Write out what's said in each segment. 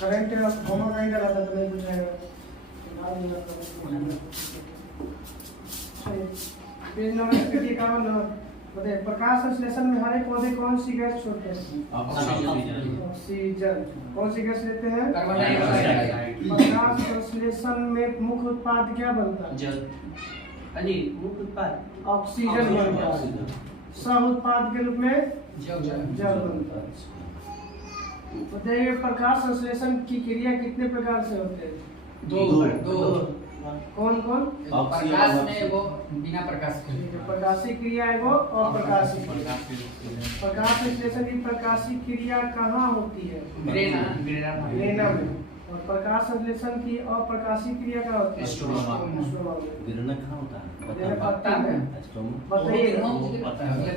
Current homework नहीं डाला था तो नहीं पूछाएगा। पेज नंबर 51 बताइए, प्रकाश संश्लेषण में हरे पौधे कौन सी गैस छोड़ते हैं? ऑक्सीजन। कौन सी गैस लेते हैं? Carbon dioxide. प्रकाश संश्लेषण में मुख्य उत्पाद क्या बनता है? जल। मुख्य उत्पाद ऑक्सीजन बनता है। सह उत्पाद के रूप में जल बनता है। बताइए, प्रकाश संश्लेषण की क्रिया कितने प्रकार से होते हैं? दो। कौन कौन? प्रकाश में वो बिना प्रकाश के। प्रकाशीय क्रिया है वो और प्रकाशीय। प्रकाश संश्लेषण की प्रकाशीय क्रिया कहाँ होती है? ग्रेना में। और प्रकाश संश्लेषण की अप्रकाशीय क्रिया कहाँ होती है? स्ट्रोमा में। बताइए,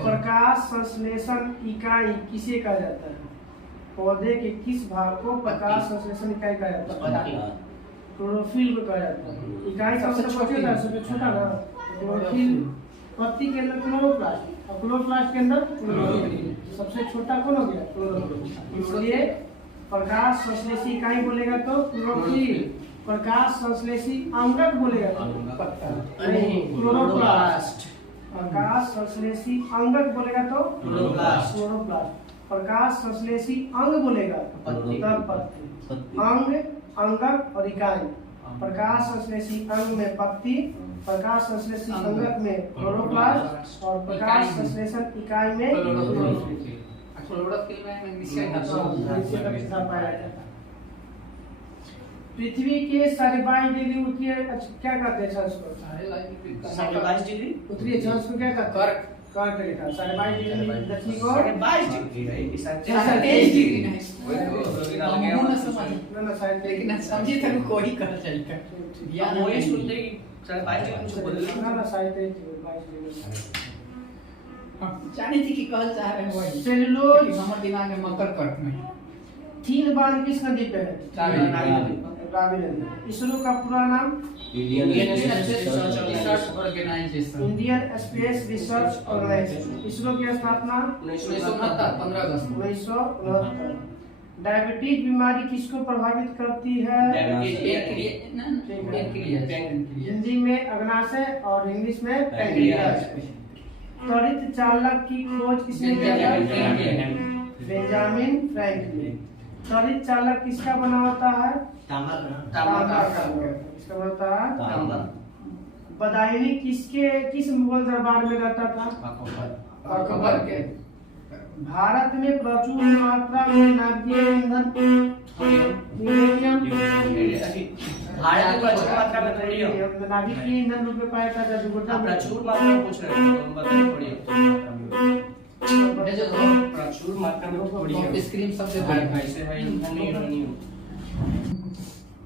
प्रकाश संश्लेषण इकाई किसे कहा जाता है? पौधे के किस भाग को प्रकाश संश्लेषण इकाई कहा जाता है? क्लोरोफिल को कहा जाता है। इकाई सबसे छोटा ना क्लोरोफिल। पत्ती के अंदर क्लोरोप्लास्ट और क्लोरोप्लास्ट के अंदर क्लोरोफिल। सबसे छोटा कौन हो गया? क्लोरोफिल। इसलिए प्रकाश संश्लेषी इकाई बोलेगा तो क्लोरोफिल। प्रकाश संश्लेषी अंगक बोलेगा नहीं, क्लोरोप्लास्ट। प्रकाश संश्लेषी अंगक बोलेगा तो क्लोरोप्लास्ट। प्रकाश संश्लेषी अंग बोलेगा तब पत्ती। अंग, अंगक और इकाई। प्रकाश संश्लेषी अंग में पत्ती, प्रकाश संश्लेषी अंगक में क्लोरोप्लास्ट और प्रकाश संश्लेषण इकाई में क्लोरोफिल। पृथ्वी के 22.5 डिग्री उत्तरीय क्या कहते हैं? 22 डिग्री उत्तरीय अक्षांश को क्या कहते हैं? कर्क रेखा। 22.5 डिग्री दक्षिण को 22 डिग्री है। 23 डिग्री नहीं। लेकिन समझिए तो कोई कर चलता या मोए सुनते ही 22 डिग्री कुछ बोल रहे ना 22 डिग्री जाने थी कि कहल चाह रहे वही सेलुलोज। हमारे दिमाग में मकर कर्क में तीन बांध किस नदी पे है? रावी नदी। इसरो का पूरा नाम? Indian Space Research Organisation. ISRO की स्थापना 1969 15 अगस्त 1969। डायबिटीज बीमारी किसको प्रभावित करती है? हिंदी में अग्नाशय और इंग्लिश में पैंक्रियास। त्वरित चालक की खोज किसने किया था? Benjamin Franklin. त्वरित चालक किसका बना होता है? तांबा का। किसका बनता है? बदायूं किस मुगल दरबार में रहता था? अकबर के। भारत में प्रचुर मात्रा में नाभिकीय ईंधन नाभिकीय ईंधन रूप में पाया जाता है। प्रचुर मात्रा में पूछ रहे हैं, प्रचुर मात्रा में थोड़ी है। स्क्रीन सबसे ऐसे है नहीं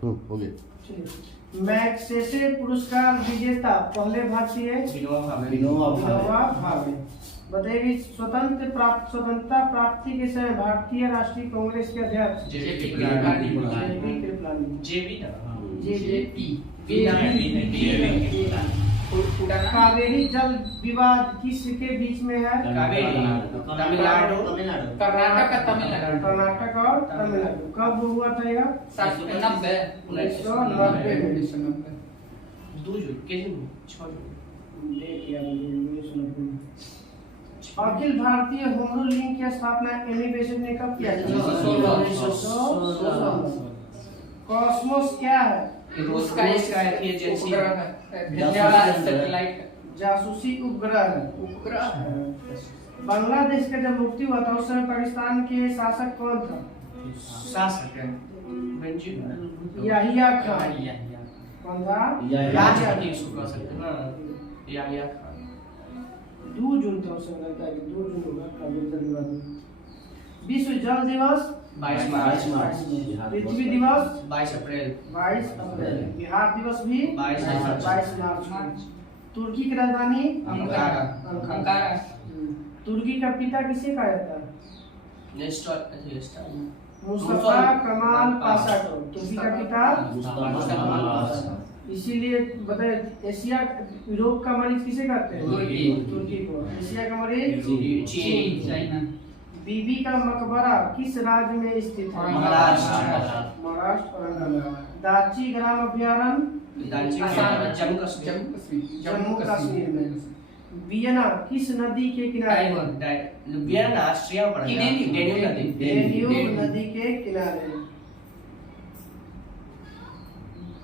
हो गया। मैग्सेसे पुरस्कार विजेता पहले भारतीय विनोबा भावे। बताइए, स्वतंत्रता प्राप्ति के समय भारतीय राष्ट्रीय कांग्रेस के अध्यक्ष? जेपी कावेरी जल विवाद किसके बीच में है? कर्नाटक और तमिलनाडु। कब हुआ था यह? 1990। अखिल भारतीय होमरू लीग की स्थापना एमी बेसेंट ने कब किया? 1916। कॉस्मोस क्या है? रूस का एजेंसी सैटेलाइट जासूसी उपग्रह। बांग्लादेश का जब मुक्ति हुआ था उस समय पाकिस्तान के शासक कौन था? याहिया खान। कौन था? याहिया खान। 2 जून था उस समय, लगता है कि 2 जून होगा। विश्व जल दिवस 22 मार्च। पृथ्वी दिवस 22 अप्रैल। बिहार दिवस भी 22 मार्च। तुर्की की राजधानी अंकारा। तुर्की का पिता किसे कहा जाता है? मुस्तफा कमाल पाशा को। तुर्की का पिता इसीलिए बताए, एशिया यूरोप का मरीज किसे कहते हैं? तुर्की को। एशिया का मरीज चीन। बीबी का मकबरा किस राज्य में स्थित है? महाराष्ट्र। महाराष्ट्र औरंगाबाद। दाची ग्राम अभ्यारण्य जम्मू कश्मीर में। वियना किस नदी के किनारे? डेन्यूब नदी के किनारे।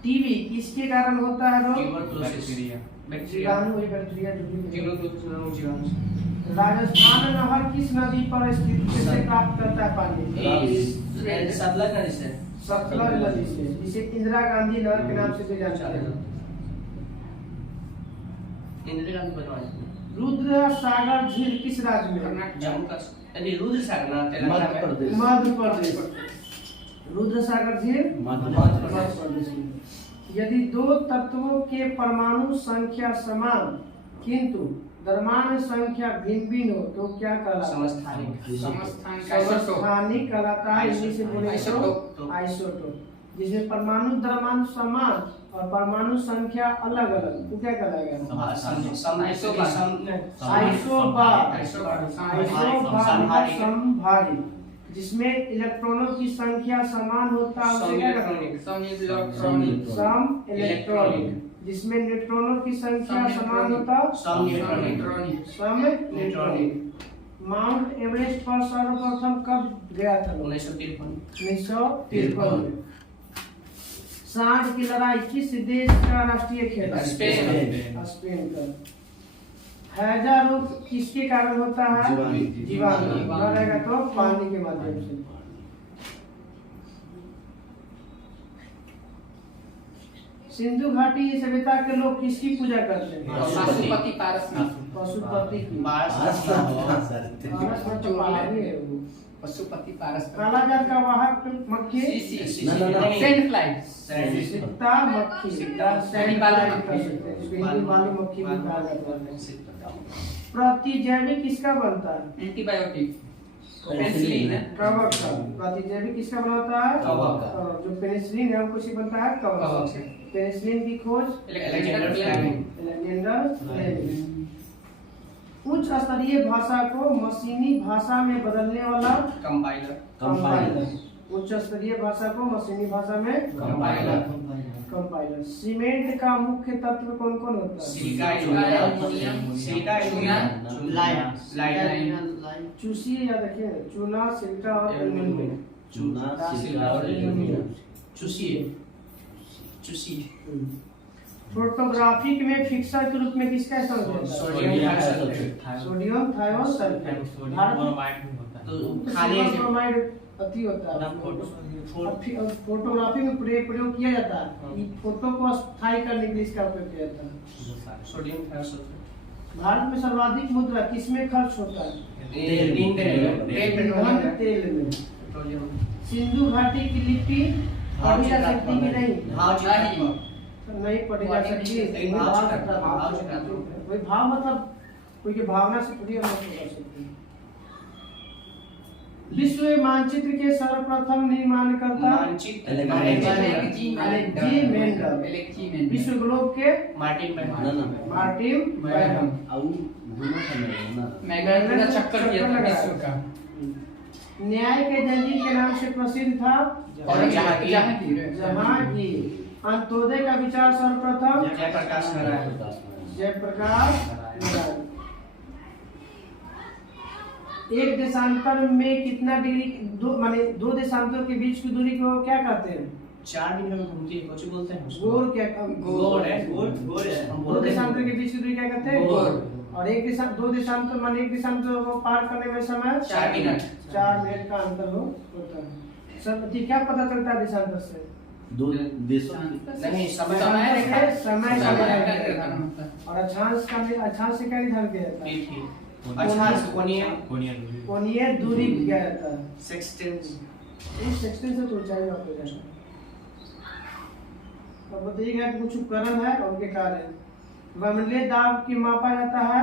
टीबी किसके कारण होता है रोग? जीवाणु बैक्टीरिया। राजस्थान नहर किस नदी पर स्थित से प्राप्त करता है पानी? सतलज नदी से, जिसे इंदिरा गांधी नहर के नाम से भी जाना जाता है। रुद्र सागर झील किस राज्य में? रुद्र सागर मध्य प्रदेश। रुद्र सागर झील मध्य प्रदेश में। यदि दो तत्वों के परमाणु संख्या समान किंतु द्रव्यमान संख्या भिन्न भिन्न हो तो क्या कहलाता है? समस्थानिक कहलाता है। इसी से बोले आइसोटोप। जिसमें परमाणु द्रव्यमान समान और परमाणु संख्या अलग अलग तो क्या कहलाएगा? समभारी। जिसमें इलेक्ट्रॉनों की संख्या समान होता है उसे क्या कहते हैं? सम इलेक्ट्रॉनिक। जिसमें न्यूट्रॉनों की संख्या समान होता है सम न्यूट्रॉनिक। माउंट एवरेस्ट पर सर्वप्रथम कब गया था? 1953 में। सांड की लड़ाई किस देश का राष्ट्रीय खेल है? स्पेन का। हैजा रोग किसके कारण होता है? जीवाणु। मरेगा तो पानी के माध्यम से। सिंधु घाटी सभ्यता के लोग किसकी पूजा करते हैं? पशुपति की। पशुपति पारस। कालाजार का वाहक मक्खी? Sand fly. सिक्ता मक्खी। सैंड बालू मक्खी भी कहा जाता है। प्रतिजैविक किसका बनता है? एंटीबायोटिक। कवक का। प्रतिजैविक किसका बनता है? कवक। जो पेनिसिलिन है वो किससे बनता है? कवक से। पेनिसिलिन की खोज अलेक्जेंडर फ्लेमिंग। उच्च स्तरीय भाषा को मशीनी भाषा में बदलने वाला कंपाइलर। उच्च स्तरीय भाषा को मशीनी भाषा में कंपाइलर। सीमेंट का मुख्य तत्व कौन कौन होता है? चूसी या देखिए चूना, सिलिका और एल्युमिनियम। फोटोग्राफी में फिक्सर के रूप में किसका इस्तेमाल होता है? Sodium thiosulphate. अति होता है। फोटोग्राफी में प्रयोग किया जाता है। फोटो को स्थायी करने के लिए इसका उपयोग किया जाता है। Sodium thiosulphate. भारत में सर्वाधिक मुद्रा किसमें खर्च होता है? तेल में। सिंधु घाटी की लिपि पढ़ी जा सकती कि नहीं? नहीं पढ़ी जा सकती। भाव मतलब कोई की भावना से पूरी हम कर सकते हैं। विश्व मानचित्र के सर्वप्रथम निर्माणकर्ता? विश्व ग्लोब के? मार्टिन बैरहम। न्याय के जंजीर के नाम से प्रसिद्ध था जहांगीर। अंत्योदय का विचार सर्वप्रथम? जयप्रकाश नारायण। एक देशांतर में कितना डिग्री माने दो देशांतरों के बीच की दूरी को क्या कहते हैं? 4 डिग्री में घूमती है। कुछ बोलते हैं गोल। क्या गोल है। दो देशांतर के बीच की दूरी क्या कहते हैं? गोल। और एक दो देशांतर माने एक देशांतर को पार करने में समय 4 मिनट। 4 मिनट का अंतर होता है। सब क्या पता चलता है देशांतर से? दो देशों नहीं समय और अक्षांश से क्या निर्धारित किया जाता है? कोणीय दूरी किया जाता है। सेक्सटेंस से तो ऊंचाई मापा जाता है। अब बताइएगा कि कुछ उपकरण है और उनके कार्य। वायुमंडलीय दाब की मापा जाता है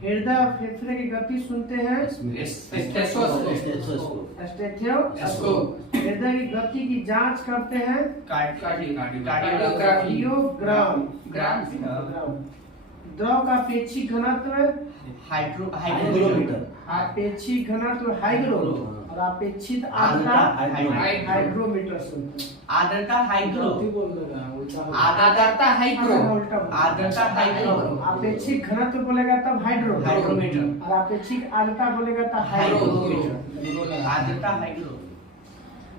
हृदय और फेफड़े की गति सुनते हैं स्टेथोस्कोप। हृदय की गति की जांच करते हैं कार्डियोग्राम। द्रव का अपेक्षिक घनत्व हाइड्रोमीटर अपेक्षिक घनत्व हाइग्रो और अपेक्षित आर्द्रता हाइग्रोमीटर से होता है। आर्द्रता हाइग्रो आर्द्रता हाइग्रो उल्टा बोला। आर्द्रता हाइग्रो अपेक्षिक घनत्व बोलेगा तब हाइग्रोमीटर और अपेक्षिक आर्द्रता बोलेगा तब हाइग्रोमीटर। आर्द्रता हाइग्रो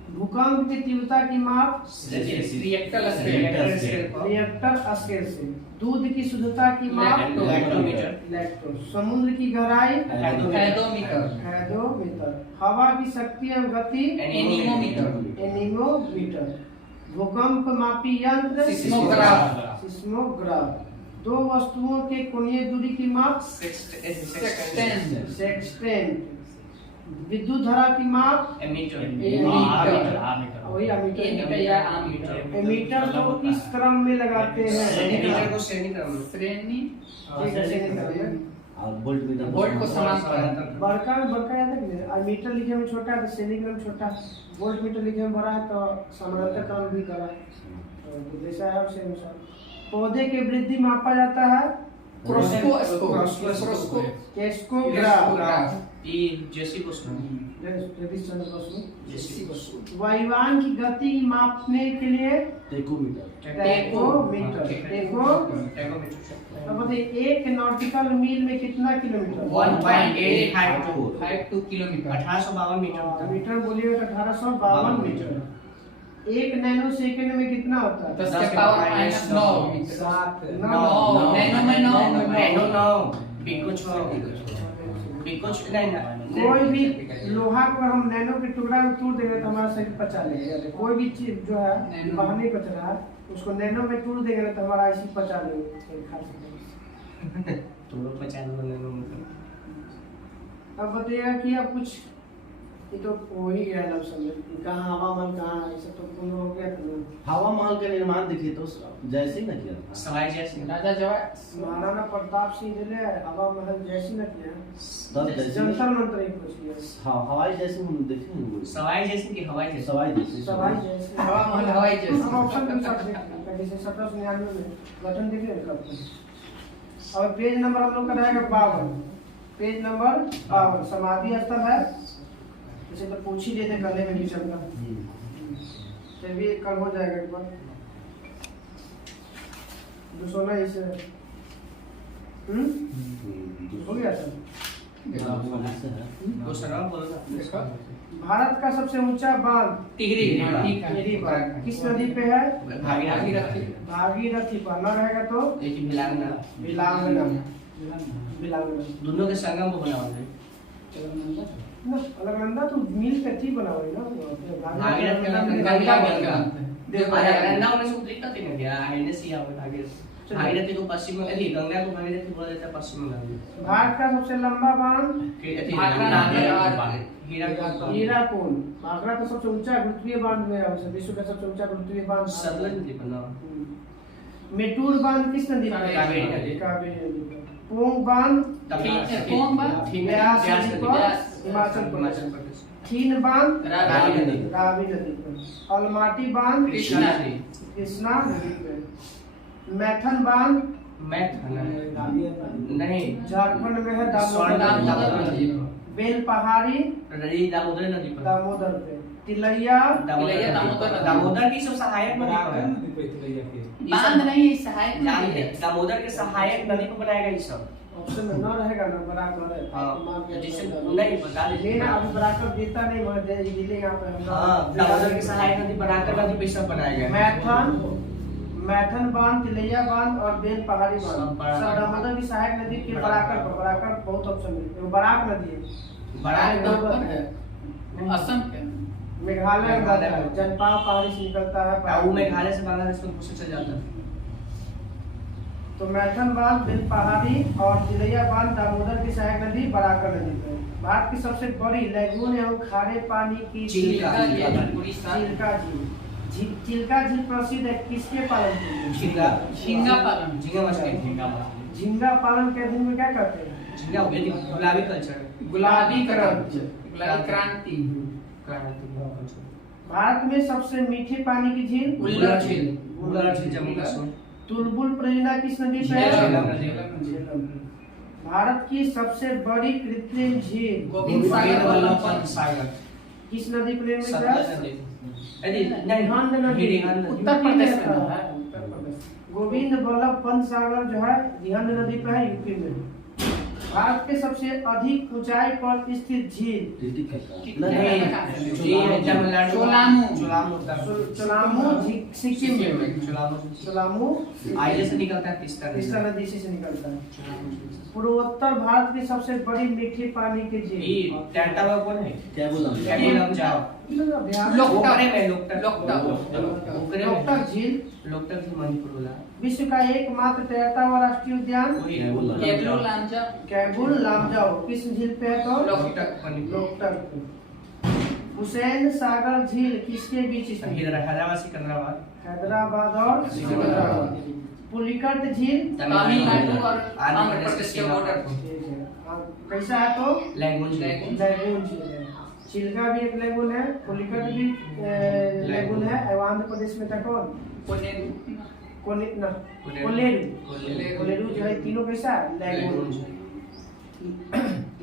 भूकंप की तीव्रता की माप रिएक्टर रिएक्टर स्केल से। दूध की शुद्धता की माप लैक्टोमीटर। समुद्र की गहराई हेडोमीटर हेडोमीटर। हवा की शक्ति एवं गति एनीमोमीटर एनीमोमीटर। भूकंप मापी यंत्र सिस्मोग्राफ सिस्मोग्राफ। दो वस्तुओं के कोणीय दूरी की माप सेक्सटेंट सेक्सटेंट। विद्युत धारा की माप एमीटर वही एमीटर या आमीटर। एमीटर को किस क्रम में लगाते हैं? एमीटर को श्रेणी क्रम में श्रेणी और वोल्ट वोल्ट को समांतर बड़का में बड़का याद है कि नहीं? मीटर लिखे में छोटा है तो श्रेणी क्रम छोटा, वोल्ट मीटर लिखे में बड़ा है तो समानांतर क्रम भी बड़ा है। तो जैसा है उसे अनुसार पौधे की वृद्धि मापा जाता है केस्कोग्राफ। ये जैसी क्वेश्चन वायुयान की गति मापने के लिए टेकोमीटर टेकोमीटर। अब बताइए 1 नॉटिकल मील में कितना किलोमीटर? 1.852 kilometre 1852 metre. मीटर बोलिएगा तो 1852 मीटर। 1 नैनो सेकंड में कितना होता है? 10 के पावर माइनस 9 मीटर 7 नैनो में 9 नैनो 9 पिको 6 पिको नहीं कोई भी लोहा को हम नैनो के टुकड़ा में तोड़ देंगे तो हमारा शरीर पचा लेगा। कोई भी चीज जो है बाहर नहीं पच रहा है उसको नैनो में तोड़ देंगे तो हमारा ऐसी पचा लेंगे। तो लोग 95 नैनो मीटर। अब बताइएगा कि अब कुछ ये तो हो ही गया ना समझ कहाँ हवा महल कहाँ है, ये सब तो पूर्ण हो गया था। हवा महल का निर्माण देखिए तो जैसे ही ना किया था। सवाई जैसे राजा जवाई महाराणा प्रताप सिंह ने हवा महल जैसी न किया तब जैसे जंतर मंतर ही कुछ किया। हाँ हवाई जैसे हम देखे हैं सवाई जैसे कि हवाई जैसे सवाई जैसे सवाई जैसे हवा महल हवाई जैसे। अब ऑप्शन भी सब देखते जैसे 1799 में गठन देखिए कब। अब पेज नंबर हम लोग का रहेगा 52। पेज नंबर 52 समाधि स्थल है। इसे तो पूछ ही लेते करने में नहीं चलता, चलिए कल हो जाएगा एक बार। जो सोना इसे हो गया सर। क्वेश्चन आप बोलो। भारत का सबसे ऊंचा बांध टिहरी टिहरी बांध किस नदी पे है? भागीरथी भागीरथी पर न रहेगा तो एक मिलाना बिलांगना। दोनों के संगम को बनाओ है ना अलकनंदा तो मिल के थी बना हुई ना भागीरथ के नाम गंगा गंगा गंगा उन्हें सब दिक्कत ही नहीं है आईने से यहाँ भागीरथ भागीरथी को पश्चिम में अरे गंगा को भागीरथी बोला जाता है पश्चिम में। भारत का सबसे लंबा बांध हीराकुंड। भाखड़ा तो सबसे ऊंचा गुरुत्वीय बांध में है, विश्व का सबसे ऊंचा गुरुत्वीय बांध सतलज नदी बना। मेटूर बांध किस नदी पर? कावेरी नदी। कावेरी नदी पर। पोंग बांध हिमाचल प्रदेश। थीन बांध रावी नदी रावी नदी पर। अलमाटी बांध कृष्णा नदी पर। मैथन बांध नहीं झारखंड में है दामोदर नदी बेल पहाड़ी दामोदर नदी पर। दामोदर पे। तिलैया दामोदर की सब सहायक नदी पर है। बांध नहीं सहायक नदी है। दामोदर के सहायक नदी पर बनाया गया ये सब। ऑप्शन में न रहेगा ना बराबर है। हाँ जिसे नहीं बता दे लेकिन अभी बराबर देता नहीं मगर दे दिले यहाँ पे हम। हाँ दामोदर के सहायक नदी बनाकर नदी पे सब बनाया गया। मैथन बांध तिलैया बांध और बेल पहाड़ी बांध सब दामोदर की सहायक नदी के बराकर बहुत ऑप्शन है। बराक नदी है बराक है असम के मेघालय में है। जनपाव पहाड़ी से निकलता है वो मेघालय से बांग्लादेश में घुस चल जाता है। तो मैथन बांध बेल पहाड़ी और तिलैया बांध दामोदर की सहायक नदी बराकर नदी पे। भारत की सबसे बड़ी लैगून एवं खारे पानी की चिल्का झील। चिल्का झील प्रसिद्ध है किसके पालन के लिए? झींगा पालन झींगा मछली। झींगा पालन के दिन में क्या करते हैं? झींगा हो गया गुलाबी कल्चर गुलाबी क्रांति भारत में सबसे मीठे पानी की झील उल्लर झील उल्लर झील जम्मू कश्मीर। तुलबुल परियोजना किस नदी पे है? झेलम नदी। झेलम। भारत की सबसे बड़ी कृत्रिम झील गोविंद गोविंद सागर वल्लभ पंत सागर। किस नदी पर निर्मित सतलज है? नदी। अरे नहीं हिंद नदी। हिंद नदी। उत्तर प्रदेश में है, उत्तर प्रदेश। गोविंद वल्लभ पंत सागर जो है रिहंद नदी पर है, यूपी में। भारत के सबसे अधिक ऊंचाई पर स्थित झील टीटी का का नहीं ये तमिलनाडु चोलामू। चोलामू चोलामू सिक्किम में। चोलामू चोलामू आइले से निकलता है तीस्ता तीस्ता नदी से निकलता है। पूर्वोत्तर भारत की सबसे बड़ी मीठी पानी की ये झील टाटा में कौन है? क्या बोला क्या बोला जाओ बिहार में लोकटक में लोकटक लोकटक। ओकरे में लोकटक झील लोकटक की मणिपुर बोला विश्व का एकमात्र तैरता हुआ राष्ट्रीय उद्यान वही क्या बोला? केबलो लांजा। कैबुल लामजाओ किस झील पे है? तो लोकटक मणिपुर लोकटक पे। हुसैन सागर झील किसके बीच स्थित है? हैदराबाद सिकंदराबाद हैदराबाद और सिकंदराबाद। पुलिकट झील तमिलनाडु और आंध्र प्रदेश के बॉर्डर पर। ठीक है। कैसा है? तो लैगून लैगून झील है। चिल्का भी एक लैगून है, पुलिकट भी लैगून है। और आंध्र प्रदेश में था कौन? कोलेरू जो है तीनों कैसा है? लैगून।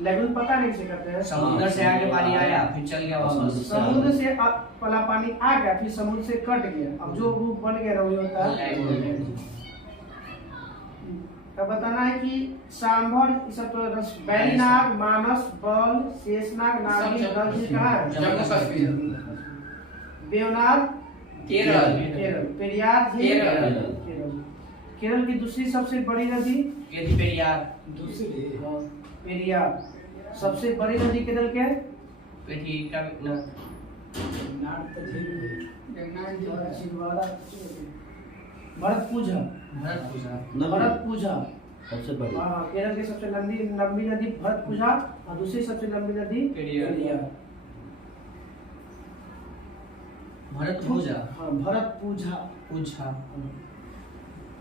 लैगून पता नहीं से करते हैं। समुद्र से आगे पानी आया फिर चल गया वापस। समुद्र से पला पानी आ गया फिर समुद्र से कट गया, अब जो रूप बन गया वही होता है। अब बताना है कि सांभर सब तो बैरीनाग, मानस, बल, शेषनाग, नागिन, नदी कहाँ है? जम्मू कश्मीर। देवनाग केरल। केरल। पेरियार झील केरल। केरल। केरल की दूसरी सबसे बड़ी नदी ये थी पेरियार हाँ, पेरियार। सबसे बड़ी नदी केरल के ये थी क्या ना भरतपुझा। भरतपुर भरतपुझा सबसे बड़ी हाँ, केरल की सबसे लंबी नदी भरतपुझा और दूसरी सबसे लंबी नदी पेरियार। भरतपुजा हाँ, भरतपुझा। पूछा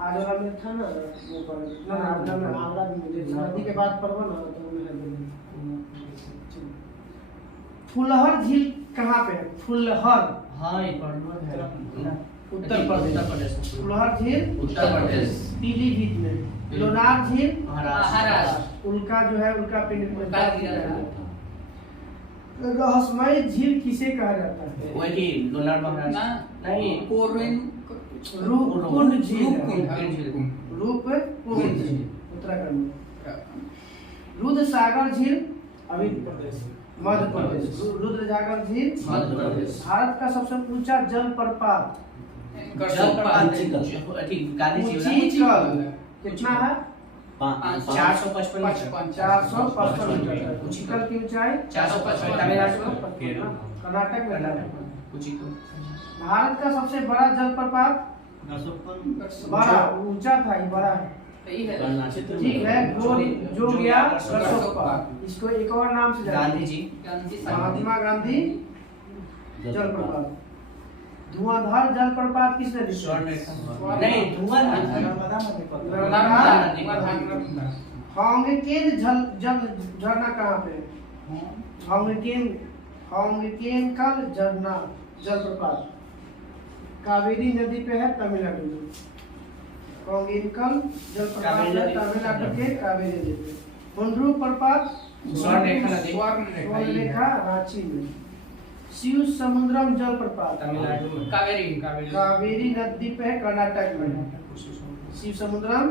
आज वाला में था ना वो पर ना आगरा भी मुझे नदी के बाद पड़वा ना तो मैं फुलहर झील कहाँ पे है? फुलहर हाँ ये पर्वत है ना उत्तर प्रदेश। फुलहर झील उत्तर प्रदेश। पीलीभीत में। लोनार झील महाराष्ट्र। उल्का जो है उल्का पिंड में उल्का गिरा रहस्यमय झील किसे कहा जाता है? वही लोनार महाराष्ट्र नहीं कोरिन रूपकुंड झील है। झील। रूपकुंड झील उत्तराखंड में। रुद्र सागर झील अभी मध्य प्रदेश। रुद्र सागर झील मध्य प्रदेश। भारत का सबसे ऊंचा जल प्रपात ऊंचीकल कितना है? 455 मीटर। ऊंचीकल की ऊंचाई 455 तमिलनाडु कर्नाटक में। भारत का सबसे बड़ा जलप्रपात बड़ा ऊंचा था ये बड़ा है ठीक है। जो गया रसोप्पा। इसको एक और नाम से गांधी जी महात्मा गांधी जलप्रपात। धुआंधार जलप्रपात किस नदी? स्वर्ण रेखा नहीं धुआं होंगकेन जल झरना कहाँ पे? होंगकेन कल झरना जलप्रपात कावेरी नदी पे है, तमिलनाडु में। होंगकेन जलप्रपात है तमिलनाडु के कावेरी नदी पे। हुंड्रू प्रपात स्वर्ण रेखा रांची में। शिव समुद्रम जलप्रपात तमिलनाडु में कावेरी नदी पे है, कर्नाटक में। शिव समुद्रम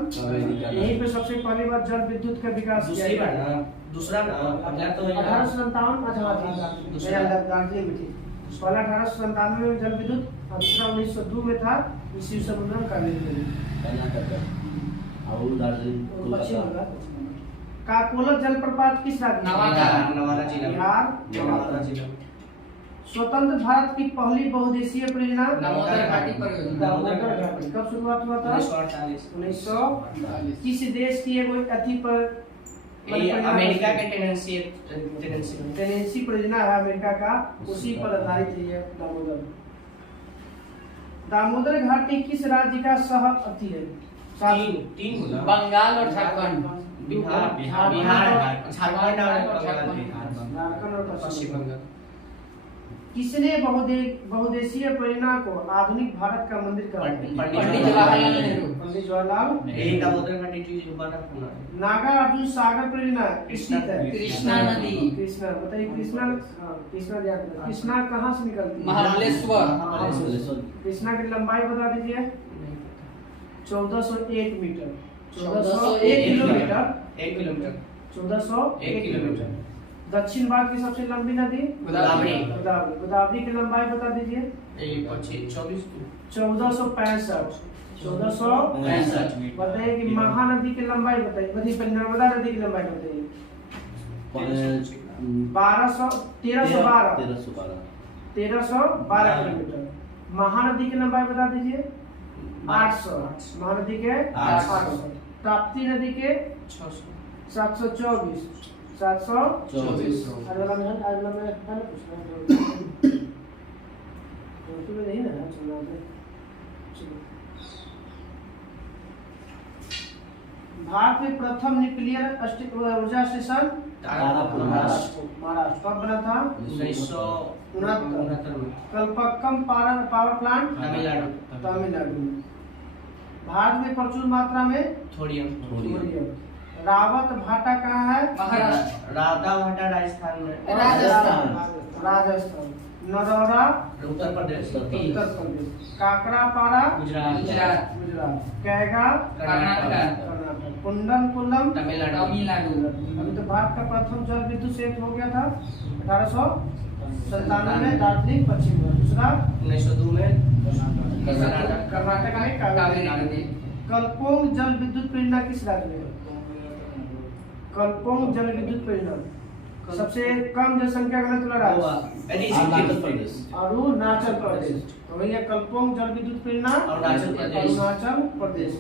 यहीं पे सबसे पहली बार जल विद्युत का विकास किया दूसरी बार गया। ना दूसरा ना अगला तो 1857 दूसरा। दार्जिलिंग में थी। पहला 1897 में जल विद्युत और दूसरा 1902 में था शिव समुद्रम कावेरी नदी। और दार्जिलिंग पश्चिम कोलकाता बंगाल। काकोलत जलप्रपात किस राज्य में? नवादा जिला बिहार। नवादा जिला स्वतंत्र भारत की पहली बहुदेशीय परियोजना दामोदर घाटी परियोजना। दामोदर घाटी कब शुरुआत हुआ था? 1948 किस देश की एगो अति पर अमेरिका के टेनेंसी परियोजना है अमेरिका का, उसी पर आधारित है दामोदर। दामोदर घाटी किस राज्य का सह अति है? तीन बोला बंगाल और झारखंड। बिहार झारखंड और झारखंड और पश्चिम बंगाल। किसने बहुदेशीय परियोजना को आधुनिक भारत का मंदिर कहा? पंडित जवाहरलाल नेहरू। पंडित जवाहरलाल। यही का बोलते हैं पंडित जी जो बना था। नागा अर्जुन सागर परियोजना स्थित है? कृष्णा नदी। कृष्णा, बताइए कृष्णा। हाँ, कृष्णा याद है। कृष्णा कहाँ से निकलती है? महाबलेश्वर। कृष्णा की लंबाई बता दीजिए। 1401 मीटर। 1401 किलोमीटर। 1 किलोमीटर। 1401 किलोमीटर। दक्षिण भारत की सबसे लंबी नदी? गोदावरी। गोदावरी की लंबाई बता दीजिए। 24। 1465। 1465। बताइए कि महानदी की लंबाई बताइए। नर्मदा नदी की लंबाई बताइए। 1312 किलोमीटर। महानदी की लंबाई बता दीजिए। 800। महानदी के 800। ताप्ती नदी के 724। 724। अगला में है ना तो नहीं ना चलो भारत में प्रथम न्यूक्लियर ऊर्जा स्टेशन तारापुर, महाराष्ट्र कब बना था? 1969 में। कल्पक्कम पावर प्लांट तमिलनाडु में। भारत में प्रचुर मात्रा में थोड़ियम। रावत भाटा कहाँ है? महाराष्ट्र। रावता भाटा राजस्थान में। राजस्थान। नरौरा उत्तर प्रदेश। उत्तर प्रदेश। काकरापारा गुजरात। कैगा कर्नाटक। कुंडनकुलम तमिलनाडु। अभी तो भारत का प्रथम जल विद्युत संयंत्र हो गया था 1897 में दार्जिलिंग पश्चिम बंगाल। दूसरा 1902 में कर्नाटक में कावेरी नदी। कल्पोंग जल विद्युत परियोजना किस राज्य में? कल्पोंग जल विद्युत परियोजना सबसे कम जनसंख्या वाला तुला राज्य? अरुणाचल प्रदेश। अरुणाचल प्रदेश। तो भैया कल्पोंग जल विद्युत परियोजना अरुणाचल प्रदेश।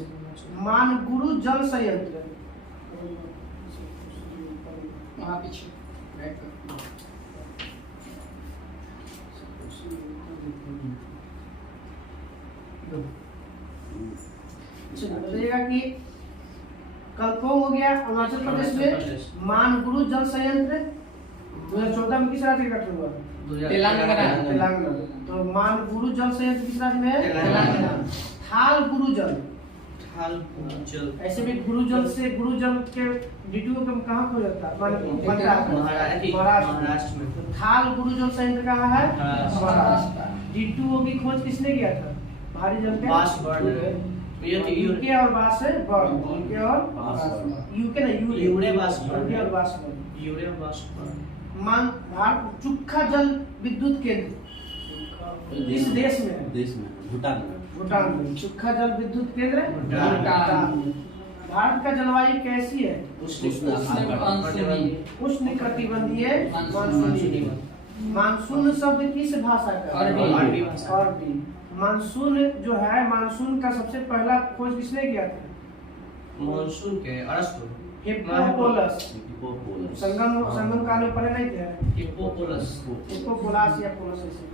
मानगुरु जल संयंत्र वहाँ पीछे। बताइएगा कि कल्पोंग हो गया अरुणाचल प्रदेश में। मानगुरु जल संयंत्र 2014 में किस राज्य का गठन हुआ? तेलंगाना। तो मानगुरु जल संयंत्र किस राज्य में है? तेलंगाना। थाल गुरु जल। जल ऐसे भी गुरु जल से गुरु जल के डीटीओ का कहाँ खोज जाता है? महाराष्ट्र में। तो थाल गुरु जल संयंत्र कहाँ है? महाराष्ट्र। डीटीओ की खोज किसने किया था? भारी जल के बास बर्ड। यूके और बास है बर्ड। यूके और यूके ना यूरे बास बर्ड। यूके और बास बर्ड। यूरे बास बर्ड। भारत चुक्खा जल विद्युत केंद्र इस देश में है? भूटान में। भूटान में। चुक्खा जल विद्युत केंद्र भूटान। भारत का जलवायु कैसी है? मानसूनी। उष्ण कटिबंधीय मानसूनी। मानसून शब्द किस भाषा का? अरबी। अरबी। मानसून जो है, मानसून का सबसे पहला खोज किसने किया था? मानसून के अरस्तु। हिप्पोपोलस। संगम काल में पढ़े नहीं थे? हिप्पोपोलस या पोलस ऐसे।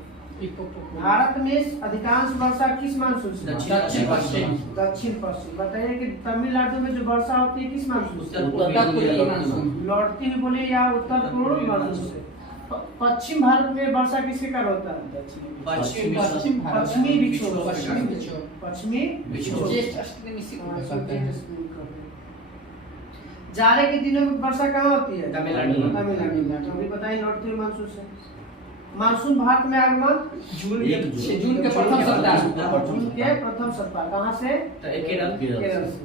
भारत में अधिकांश वर्षा किस मानसून से? दक्षिण पश्चिम। दक्षिण पश्चिम। बताइए कि तमिलनाडु में जो वर्षा होती है किस मानसून से? उत्तर पूर्वी मानसून। लौटती हुई बोले या उत्तर पूर्व मानसून से। पश्चिम भारत में वर्षा किसके कारण होता है? पश्चिमी विक्षोभ। पश्चिमी विक्षोभ। ज्येष्ठ अष्टमी से जाड़े के दिनों में वर्षा कहाँ होती है? तमिलनाडु में। तो अभी बताइए लौटती हुई मानसून से। मानसून भारत में आगमन जून के प्रथम सप्ताह। जून के प्रथम सप्ताह। कहाँ से? केरल से।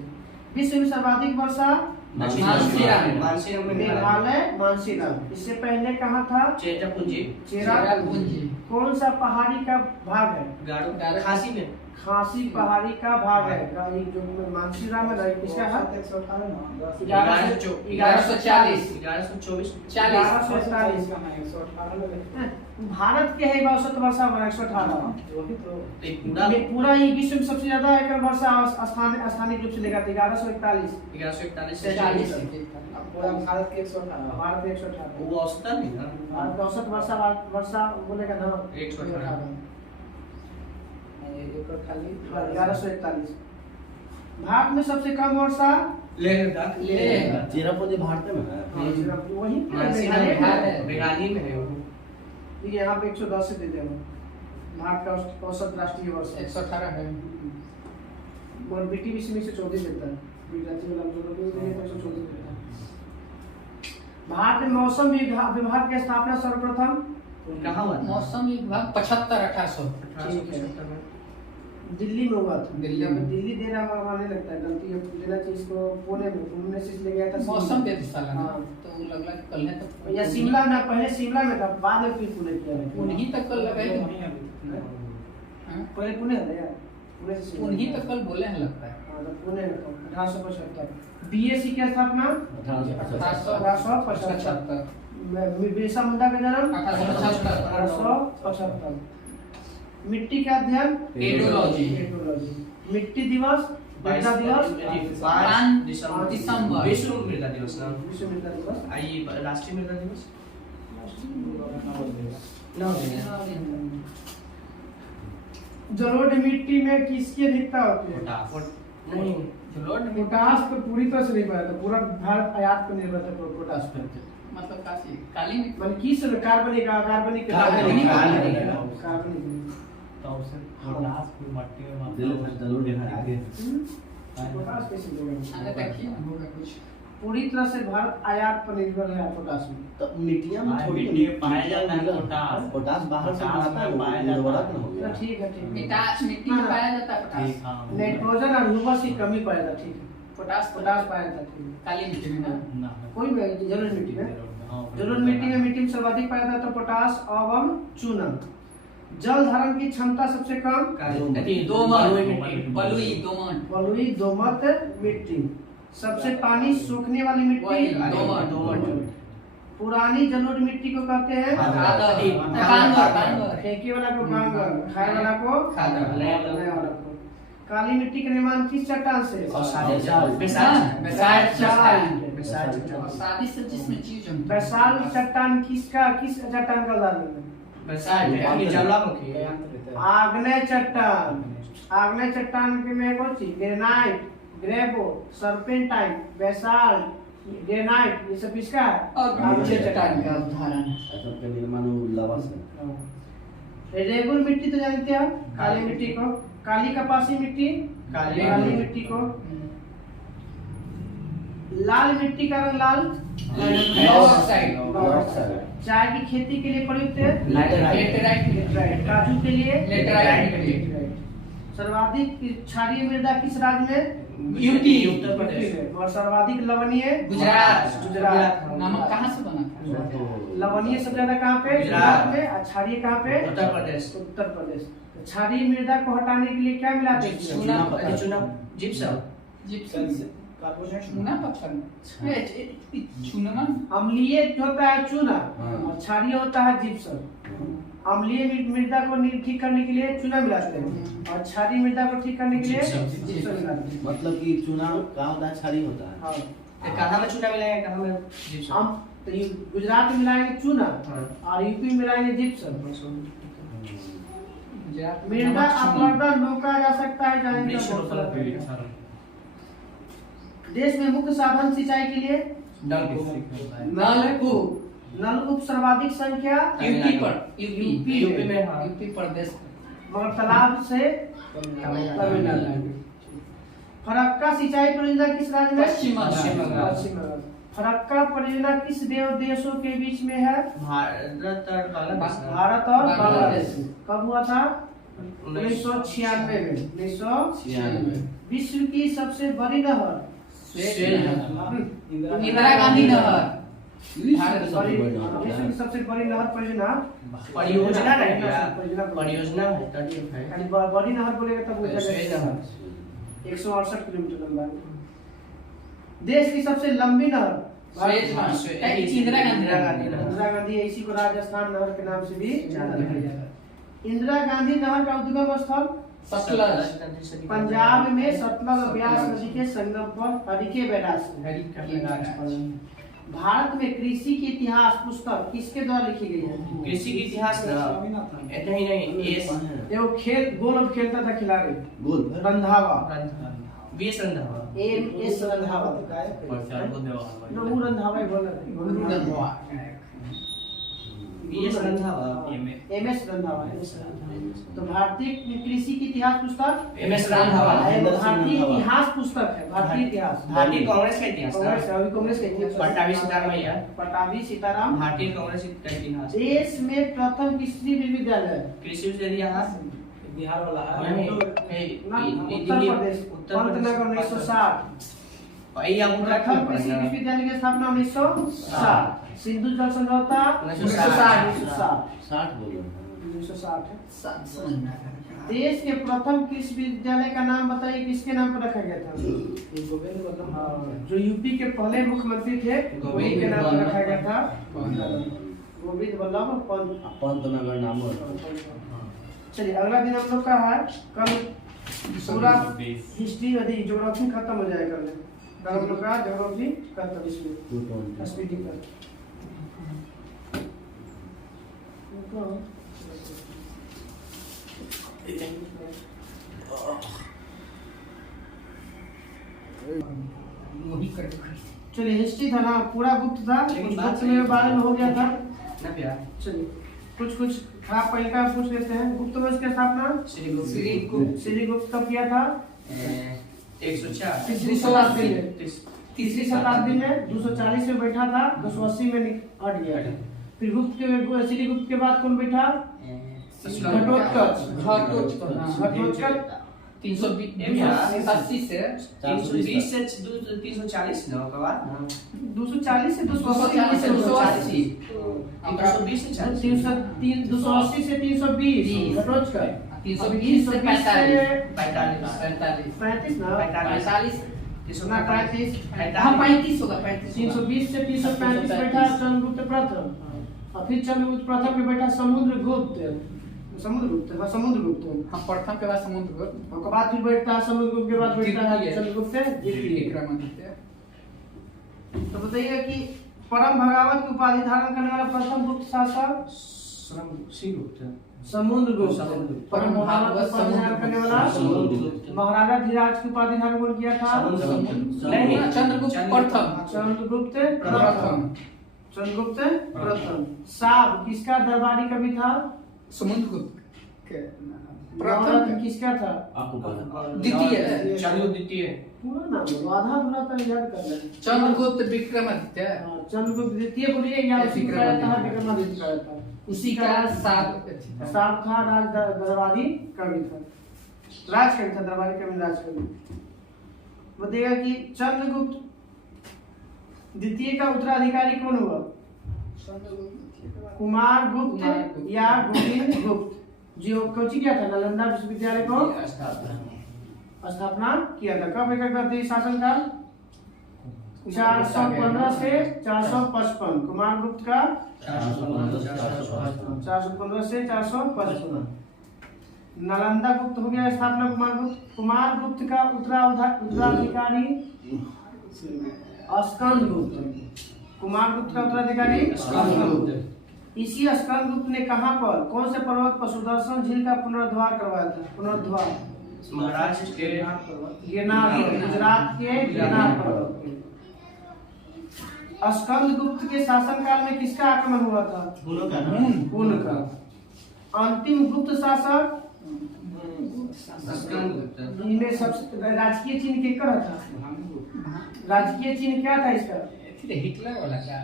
विश्व में सर्वाधिक वर्षा मानसीराम। मेघालय मानसीराम। इससे पहले कहाँ था? चेरापूंजी। कौन सा पहाड़ी का भाग है? खासी में। खासी पहाड़ी का भाग है। जो मानसीराम है इसका है 1140। भारत के है औसत वर्षा 118। पूरा ही विश्व में सबसे ज्यादा एकड़ वर्षा स्थानीय रूप से लेगा 1141। भारत के 118। भारत 118। वो औसत नहीं ना। भारत का औसत वर्षा बोलेगा ना 118। 1141। भारत में सबसे कम वर्षा चेरापूंजी भारत में है। वही मेघालय में है। देखिए यहाँ पे 110 से देते हैं भारत का औसत राष्ट्रीय वर्षा 118 है। और BTBC में 134 देता है, गुजराती वाला जो लोग हैं 134 देता है। भारत में मौसम विभाग की स्थापना सर्वप्रथम कहाँ हुआ था? मौसम विभाग 75 1800 1875 में। दिल्ली में हुआ था। दिल्ली में। दिल्ली दे रहा माने लगता है, गलती है देना चाहिए इसको। पुणे में से ले गया था मौसम वेधशाला ना, हाँ। तो वो लगला कि कल है तो या शिमला में, पहले शिमला में था, बाद में फिर पुणे किया है। उन्हीं तक कल लगाए हाँ? पहले पुणे था यार, पुणे से शिमला। उन्हीं तक कल बोले हैं लगता है। हाँ, तो पुणे में था 1875। BSc की स्थापना 1875। 1875 बिरसा मुंडा का जन्म 1875 1875। मिट्टी का अध्ययन पेडोलॉजी। मिट्टी दिवस, मृदा दिवस, 5 दिसंबर। विश्व मृदा दिवस ना। विश्व मृदा दिवस। आइए राष्ट्रीय मृदा दिवस ना जलोढ़ मिट्टी में किसकी अधिकता होती है? नहीं, पोटास तो पूरी तरह से नहीं पाया था, पूरा भारत आयात पर निर्भर था पोटास पे। मतलब काशी काली मिट्टी मतलब किस कार्बनिक कार्बनिक कार्बनिक। कार्बनिक आगे पोटास कैसे आने होगा? देखिए होगा कुछ पूरी तरह से भारत आयात पर निर्भर है पोटास में। तो मिट्टियाँ में थोड़ी मिट्टी में पाया जाता है पोटास। पोटास बाहर से पोटास आता है, में पाया जाता है। उर्वरक न हो गया। ठीक है, ठीक है। मिट्टी में पाया जाता है ठीक, पोटास। हाँ। नाइट्रोजन और ह्यूमस की कमी पाया था, ठीक है। पोटास पोटास पाया था, ठीक है। काली मिट्टी में ना। ना। कोई भी जलोढ़ मिट्टी में, हाँ, जलोढ़ मिट्टी में सर्वाधिक पाया जाता है पोटास एवं चूना। जल धारण की क्षमता सबसे कम बलुई दोमट बलुई दोमट मिट्टी। सबसे पानी सोखने वाली मिट्टी वही, दोमट। पुरानी जलोढ़ मिट्टी को कहते हैं कांगर। फेंके वाला को कांगर, खाए वाला को खादर। नया वाला को। काली मिट्टी का निर्माण किस चट्टान से? शादी से जिसमें जीव जंतु बैसाल्ट चट्टान किस चट्टान का उदाहरण है? आग्नेय चट्टान। आग्नेय चट्टान के में कौन सी? ग्रेनाइट, ग्रेवो, सर्पेंटाइन, बेसाल्ट, ग्रेनाइट, ये सब इसका है। और आग्नेय चट्टान का उदाहरण है। ऐसा का निर्माण लावा से। रेगुल मिट्टी तो जानते हैं, काली मिट्टी को। काली कपासी मिट्टी, काली मिट्टी को। लाल मिट्टी का रंग लाल। चाय की खेती के लिए प्रयुक्त है लेटराइट। काजू के लिए लेटराइट। सर्वाधिक क्षारीय मृदा किस राज्य में? यूपी। उत्तर प्रदेश। और सर्वाधिक लवणीय? गुजरात। नमक कहाँ से बना था? लवणीय सबसे ज्यादा कहाँ पे? गुजरात में। और क्षारीय कहाँ पे? उत्तर प्रदेश। उत्तर प्रदेश। क्षारीय मृदा को हटाने के लिए क्या मिलाते हैं? चूना, जिप्सम। जिप्सम से चूना पत्थर ये चूना अम्लीय होता है चूना हाँ। और क्षारीय होता है जिप्सम। अम्लीय मृदा को ठीक करने के लिए चूना मिलाते हैं और क्षारीय मृदा को ठीक करने के लिए जिप्सम मिलाते हैं। मतलब कि चूना का होता है, क्षारीय होता है। हाँ। कहाँ में चूना मिलाएंगे, कहाँ में जिप्सम? हम तो गुजरात में मिलाएंगे चूना हाँ। और यूपी में मिलाएंगे जिप्सम। गुजरात मृदा अपरदन रोका जा सकता है जाने वृक्ष का रोपण बहुत के फर्क है। देश में मुख्य साधन सिंचाई के लिए नलकूप नलकूप सर्वाधिक संख्या यूपी में, हाँ। यूपी प्रदेश मगर तालाब से तमिलनाडु। फरक्का सिंचाई परियोजना किस राज्य में? पश्चिम बंगाल। पश्चिम बंगाल। फरक्का परियोजना किस देशों के बीच में है? भारत और बांग्लादेश। भारत और बांग्लादेश। बांग्लादेश। कब हुआ था? 1996 में। 1996। विश्व की सबसे बड़ी नहर? इंदिरा गांधी नहर। विश्व की सबसे बड़ी नहर परियोजना परियोजना नहीं परियोजना परियोजना है, तटीय है। खाली बड़ी नहर बोलेगा तब वो स्वेज जाएगा। नहर। 168 किलोमीटर लंबा है। देश की सबसे लंबी नहर? स्वेज नहर। इंदिरा गांधी नहर। इंदिरा गांधी, इसी को राजस्थान नहर के नाम से भी जाना जाता है। इंदिरा गांधी नहर का उद्गम स्थल? सतलज। पंजाब में सतलज और ब्यास नदी के संगम पर हरिके बैराज है। भारत में कृषि के इतिहास पुस्तक किसके द्वारा लिखी गई है? कृषि के इतिहास ना इतना ही नहीं, एस वो खेल गोल खेलता था खिलाड़ी गोल रंधावा। बीएस रंधावा। एस रंधावा प्रचार को देवा वो रंधावा ही बोल रहे थे। BS Randhawa MS Randhawa. तो भारतीय कृषि की इतिहास पुस्तक MS रंधावा। भारतीय इतिहास पुस्तक है, भारतीय इतिहास। भारतीय कांग्रेस का इतिहास कांग्रेस अभी कांग्रेस का इतिहास। पट्टाभी सीतारामैया। पट्टाभी सीताराम। भारतीय कांग्रेस का इतिहास। देश में प्रथम कृषि विश्वविद्यालय कृषि विश्वविद्यालय यहाँ बिहार वाला है। नहीं, उत्तर प्रदेश पंतनगर 1960। प्रथम कृषि विश्वविद्यालय की स्थापना 1960। सिंधु जल समझौता 1960। 60 बोलो 1960। देश के प्रथम कृषि विश्वविद्यालय का नाम बताइए, किसके नाम पर रखा गया था? जो यूपी के पहले मुख्यमंत्री थे वही के नाम पर रखा गया था, गोविंद वल्लभ पंत। पंतनगर नाम है। चलिए अगला दिन हम लोग का है, कल पूरा हिस्ट्री यदि ज्योग्राफी खत्म हो जाएगा, कल हम लोग का ज्योग्राफी खत्म इसमें 220 स्पीडी पर। चलिए हिस्ट्री था ना, पूरा गुप्त था, कुछ गुप्त मेरे बारे में हो गया था ना प्यार। चलिए कुछ आप पहले का पूछ लेते हैं। गुप्त वंश की स्थापना श्रीगुप्त कब किया था? 104 तीसरी शताब्दी में। तीसरी शताब्दी में 240 में बैठा था, 280 में हट गया। फिर गुप्त के श्रीगुप्त के बाद कौन बैठा? घटोत्कच। 380 से 320 से 340 ना का बाद 240 से 240 से 280 220 से 40 280 से 320 घटोत्कच। 320 से 45 35 ना 45 सुना 35 हाँ 35 होगा 35 320 से 335 बैठा चंद्रगुप्त प्रथम, और फिर चंद्रगुप्त प्रथम में बैठा समुद्रगुप्त। हाँ प्रथम के बाद समुद्रगुप्त, उसके बाद फिर बैठता है समुद्रगुप्त के बाद बैठता है चंद्रगुप्त द्वितीय। विक्रमादित्य। तो बताइए कि परम भगावत की उपाधि धारण करने वाला प्रथम गुप्त शासक समुद्रगुप्त। परम भगावत की उपाधि धारण करने वाला महाराजा धीराज की उपाधि धारण कौन किया था? नहीं, चंद्रगुप्त प्रथम। चंद्रगुप्त प्रथम। साब किसका दरबारी कवि था? समुद्रगुप्त के प्रथम किसका था? आपको पता द्वितीय चंद्रगुप्त द्वितीय। पूरा नाम बोलो, आधा पूरा तो याद कर लें। चंद्रगुप्त विक्रमादित्य। चंद्रगुप्त द्वितीय बोलिए या उसी का रहता है विक्रमादित्य का रहता है। उसी का साब था राज दरबारी कवि था, राज कवि था, दरबारी कवि राज कवि। बताइएगा कि चंद्रगुप्त द्वितीय का उत्तराधिकारी कौन हुआ? कुमार गुप्त या गोविंद गुप्त, जो कोची किया था? नालंदा विश्वविद्यालय को स्थापना किया था। कब करते शासनकाल? 415 से 455। कुमार गुप्त का 415 से 455। नालंदा गुप्त हो गया स्थापना कुमार गुप्त का उत्तराधिकारी स्कंद गुप्त। कुमार गुप्त का उत्तराधिकारी स्कंद गुप्त। इसी स्कंद गुप्त ने कहां पर कौन से पर्वत पर सुदर्शन झील का पुनरुद्धार करवाया था? पुनरुद्धार महाराष्ट्र के गिरनार, गुजरात के गिरनार पर्वत। स्कंद गुप्त के शासनकाल में किसका आक्रमण हुआ था? हुन का। अंतिम गुप्त शासक इनमें सबसे राजकीय चिन्ह केकर था? राजकीय चिन्ह क्या था इसका? हिटलर वाला का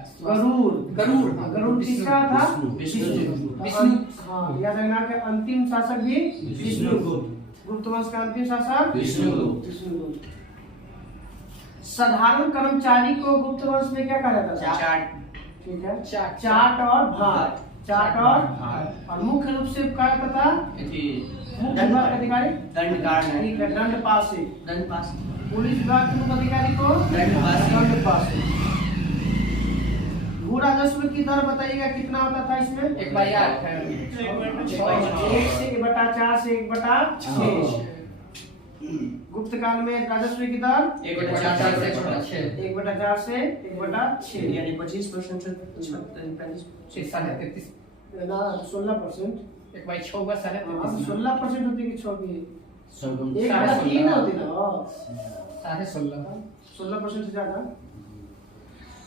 गरुड़ किसका था? विष्णु। हाँ याद रखना कि अंतिम शासक भी विष्णुगुप्त। गुप्त वंश का अंतिम शासक विष्णुगुप्त। साधारण कर्मचारी को गुप्त वंश में क्या कहा जाता था? ठीक है, चाट और भाट। चाट और मुख्य रूप से क्या पता? मुख्य विभाग अधिकारी दंड पास। पुलिस विभाग के मुख्य अधिकारी को दंड पास। भू राजस्व की दर बताइएगा कितना होता था इसमें? 1/8 1/4 से 1/6। गुप्त काल में राजस्व की दर 1/4 से 1/4 से 1/6 यानी 25% से 33 ना 16%। 1/6 होगा 33 16% होती है कि 6 की? 1/3 होती ना 16.5 16% से ज्यादा।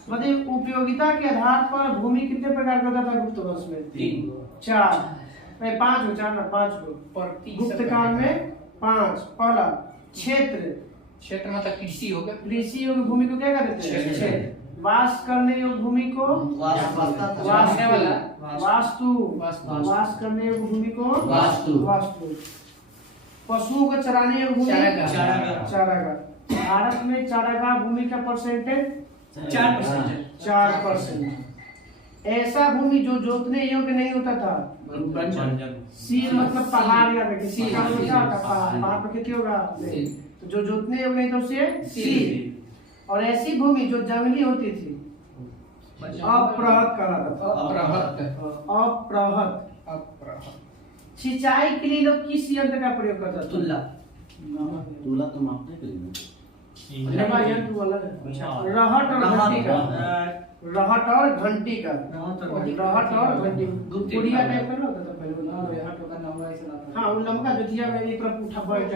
मतलब उपयोगिता के आधार पर भूमि कितने प्रकार का होता था गुप्त वंश में? 3 4 नहीं 5 हो, 4 ना 5 को गुप्त काल में 5। पहला क्षेत्र, क्षेत्र मतलब कृषि हो गया। कृषि योग्य भूमि को क्या कहते हैं? क्षेत्र। क्षेत्र। वास करने योग्य भूमि को रहने वाला। वास्तु, वास्तु। वास करने योग्य भूमि को वास्तु। वास्तु। पशुओं को चराने योग्य भूमि चारागाह। चारागाह। भारत में चारागाह भूमि का परसेंटेज 4%। ऐसा भूमि जो जोतने योग्य नहीं होता था। सील मतलब पहाड़ या किसी का होता था पहाड़, पहाड़ पर खेती होगा तो जो जोतने योग्य नहीं तो उसे सील। और ऐसी भूमि जो जंगली होती थी अप्रहत कहलाता था। अप्रहत। सिंचाई के लिए लोग किस यंत्र का प्रयोग करता था? तुल्ला। तुला तो मापने के लिए लंबा यंत्र वाला है। रहट और घंटी का। रहट और घंटी का। रहट और घंटी गुड़िया टाइप का ना होता था पहले। हाँ वो लंबा जो दिया एक तरफ उठा बैठ के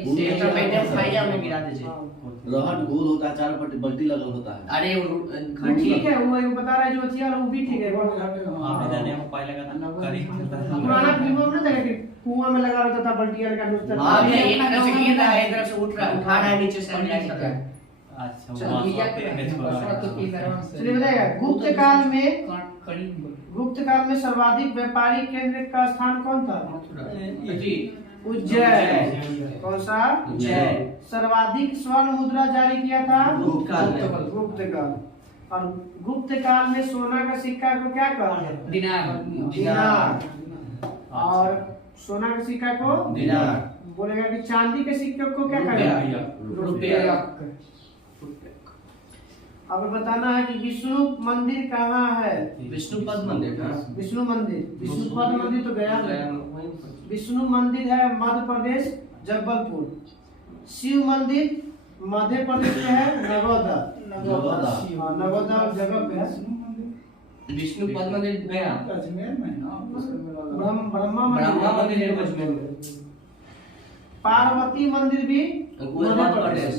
ये तो मैंने फाइया में गिरा दे। रहट गोल होता है, 4 बल्टी लगल होता है। अरे वो वो ठीक है, वो बता रहा है जो थिया वो भी ठीक है। पुराना फिल्मों में ना कि कुआं में लगा रहता था बल्टी का दूसरा। हां ये एक तरफ से गिर रहा है, एक तरफ से उठ रहा है, उठा रहा है नीचे से रिलैक्स कर रहा है। अच्छा चलिए बताइएगा गुप्त काल में सर्वाधिक व्यापारिक केंद्र का स्थान कौन था? उज्जैन। कौन सा? उज्जैन। सर्वाधिक स्वर्ण मुद्रा जारी किया था? गुप्त काल। गुप्त काल। और गुप्त काल में सोना का सिक्का को क्या कहते हैं? दिनार। और सोना के सिक्का को दिनार। बोलेगा कि चांदी के सिक्के को क्या कहेगा? रुपया। अब बताना है कि विष्णु मंदिर कहाँ है? विष्णुपद मंदिर। विष्णु मंदिर, विष्णुपद मंदिर तो गया में। विष्णु मंदिर है मध्य प्रदेश जबलपुर। शिव मंदिर मध्य प्रदेश में है नर्मदा। नर्मदा जगह पे है। विष्णुपद मंदिर गया। ब्रह्मा ब्रह्मा मंदिर मंदिर है अजमेर में। पार्वती मंदिर भी मध्य प्रदेश।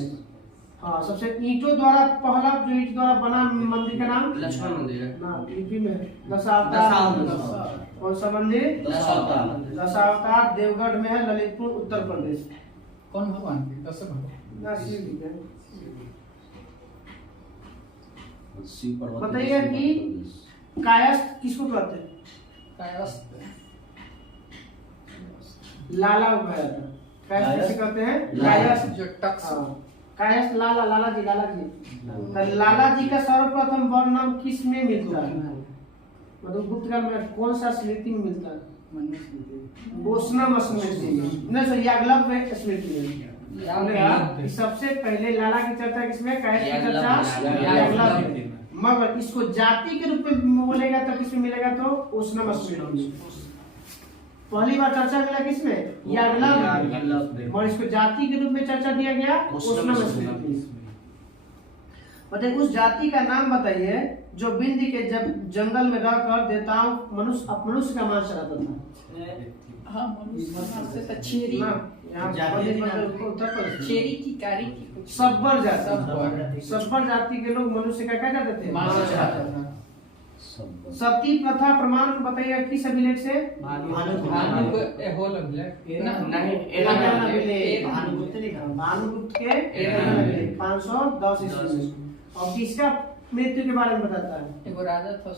हाँ सबसे ईंटों द्वारा पहला जो ईंट द्वारा बना मंदिर का नाम लक्ष्मण मंदिर है ना यूपी में दशावतार। कौन सा मंदिर? दशावतार देवगढ़ में है, ललितपुर उत्तर प्रदेश। कौन भगवान के? 10 भगवान ना शिव जी है। शिव पार्वती। बताइए कि कायस्थ किसको कहते हैं? कायस्थ लाला को कहा जाता है। कायस्थ किसे कहते हैं? कायस्थ। जो टक्स कायस्थ लाला जी। तो लाला जी का सर्वप्रथम वर्णन किस में मिलता है? मतलब गुप्त काल में कौन सा स्मृति में मिलता है? गोस्नम स्मृति नहीं सर याग्लव स्मृति में। सबसे पहले लाला की चर्चा किसमें? कायस्थ की चर्चा याग्लव। मगर इसको जाति के रूप में बोलेगा तो किसमें मिलेगा? तो ओस्नम स्मृति में। पहली बार चर्चा मिला किसमें? याग्लव। और इसको जाति के रूप में चर्चा दिया गया ओस्नम स्मृति। मतलब उस जाति का नाम बताइए जो बिंदी के जब जंगल में रहकर देवताओं मनुष्य का मांस चढ़ाता था। हाँ मनुष्य से तो छेरी ना यहाँ छेरी की कारी की सब्बर जाति के लोग मनुष्य का क्या करते थे? मांस चढ़ाते थे। सती प्रथा प्रमाण बताइए किस अभिलेख से? भानुगुप्त के 510 ईस्वी में। और किसका मृत्यु के बारे में बताता है? एगो राजा था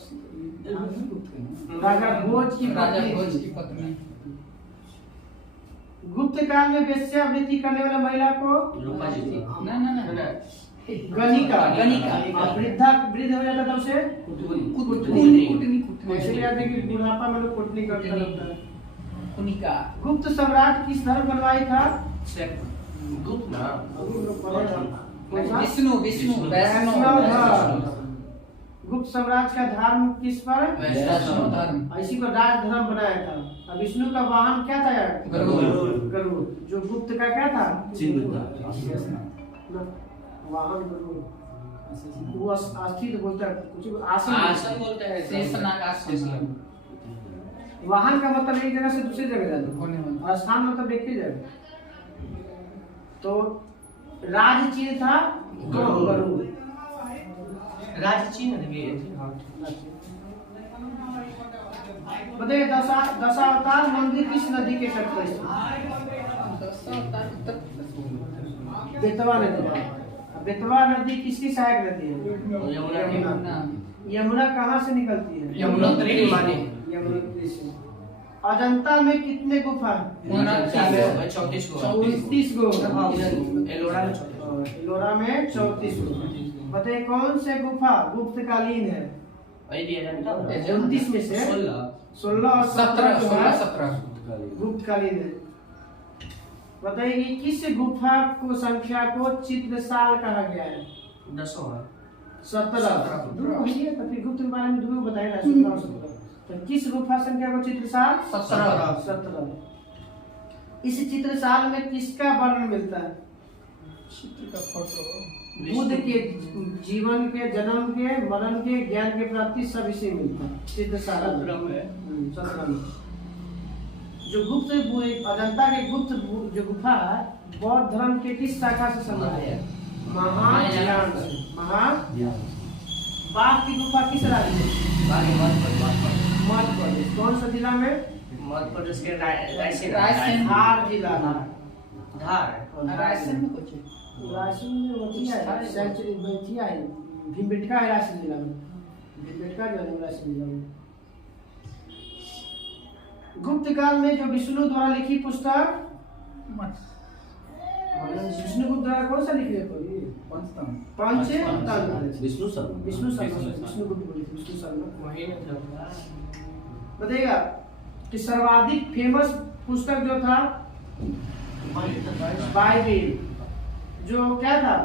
राजा भोज की पत्नी। गुप्त काल में वेश्यावृत्ति करने वाला महिला को रूपा जी थी। ना गणिका। वृद्ध हो जाता था उसे कुटनी ऐसे याद है कि बुढ़ापा में लोग कुटनी करता रहता है। कुनिका। गुप्त सम्राट किस धर्म बनवाई था? गुप्त ना विष्णु गुप्त सम्राट का धर्म किस पर? वैष्णव धर्म। इसी को राज धर्म बनाया था। अब विष्णु का वाहन क्या था? गरुड़। जो गुप्त का क्या था? वाहन गरुड़। वो अस्थिर बोलता है कुछ आसन बोलते हैं। शेषनाग आसन। वाहन का मतलब एक जगह से दूसरी जगह जाना और स्थान मतलब एक ही जगह। तो राज चिन्ह था गरुड़। रांची में लगे हाँ। बताइए दशावतार मंदिर किस नदी के तट पर स्थित है? बेतवा नदी। बेतवा नदी किसकी सहायक नदी है? यमुना यमुना कहाँ से निकलती है? यमुनोत्री माने यमुनोत्री से। अजंता में कितने गुफा है? 34 को 34 गो। एलोरा में 34 एलोरा में 34 गो। बताइए कौन से गुफा गुप्तकालीन है? 29 में से 16 और 17 जो है 17 गुप्तकालीन है। बताइए कि किस गुफा को संख्या को चित्रसाल कहा गया है? 17 तो फिर गुप्त के बारे में दो बताए ना 16 और 17। तो किस गुफा संख्या को चित्रसाल? 17। इस चित्रसाल में किसका वर्णन मिलता है? चित्र का फोटो बुद्ध के जीवन के, जन्म के, मरण के, ज्ञान के प्राप्ति सब इसे मिलता है चित्रसाल में। 17 में जो गुप्त अजंता के गुप्त जो गुफा है बौद्ध धर्म के किस शाखा से संबंधित है? महायान से। बाघ की गुफा किस राज्य में? मध्य प्रदेश। कौन सा जिला में? मध्य प्रदेश के रायसेन धार जिला। धार रायसेन में कुछ रायसेन में वतिया है, सेंचुरी वतिया है, भीमबेटका है रायसेन जिला में। भीमबेटका जो है रायसेन जिला में। गुप्त काल में जो विष्णु द्वारा लिखी पुस्तक विष्णु गुप्त द्वारा कौन सा लिखी है? पंचतंत्र। विष्णु शर्मा। विष्णु शर्मा। वही ना बताइएगा कि सर्वाधिक फेमस पुस्तक जो था बाइबिल, जो क्या था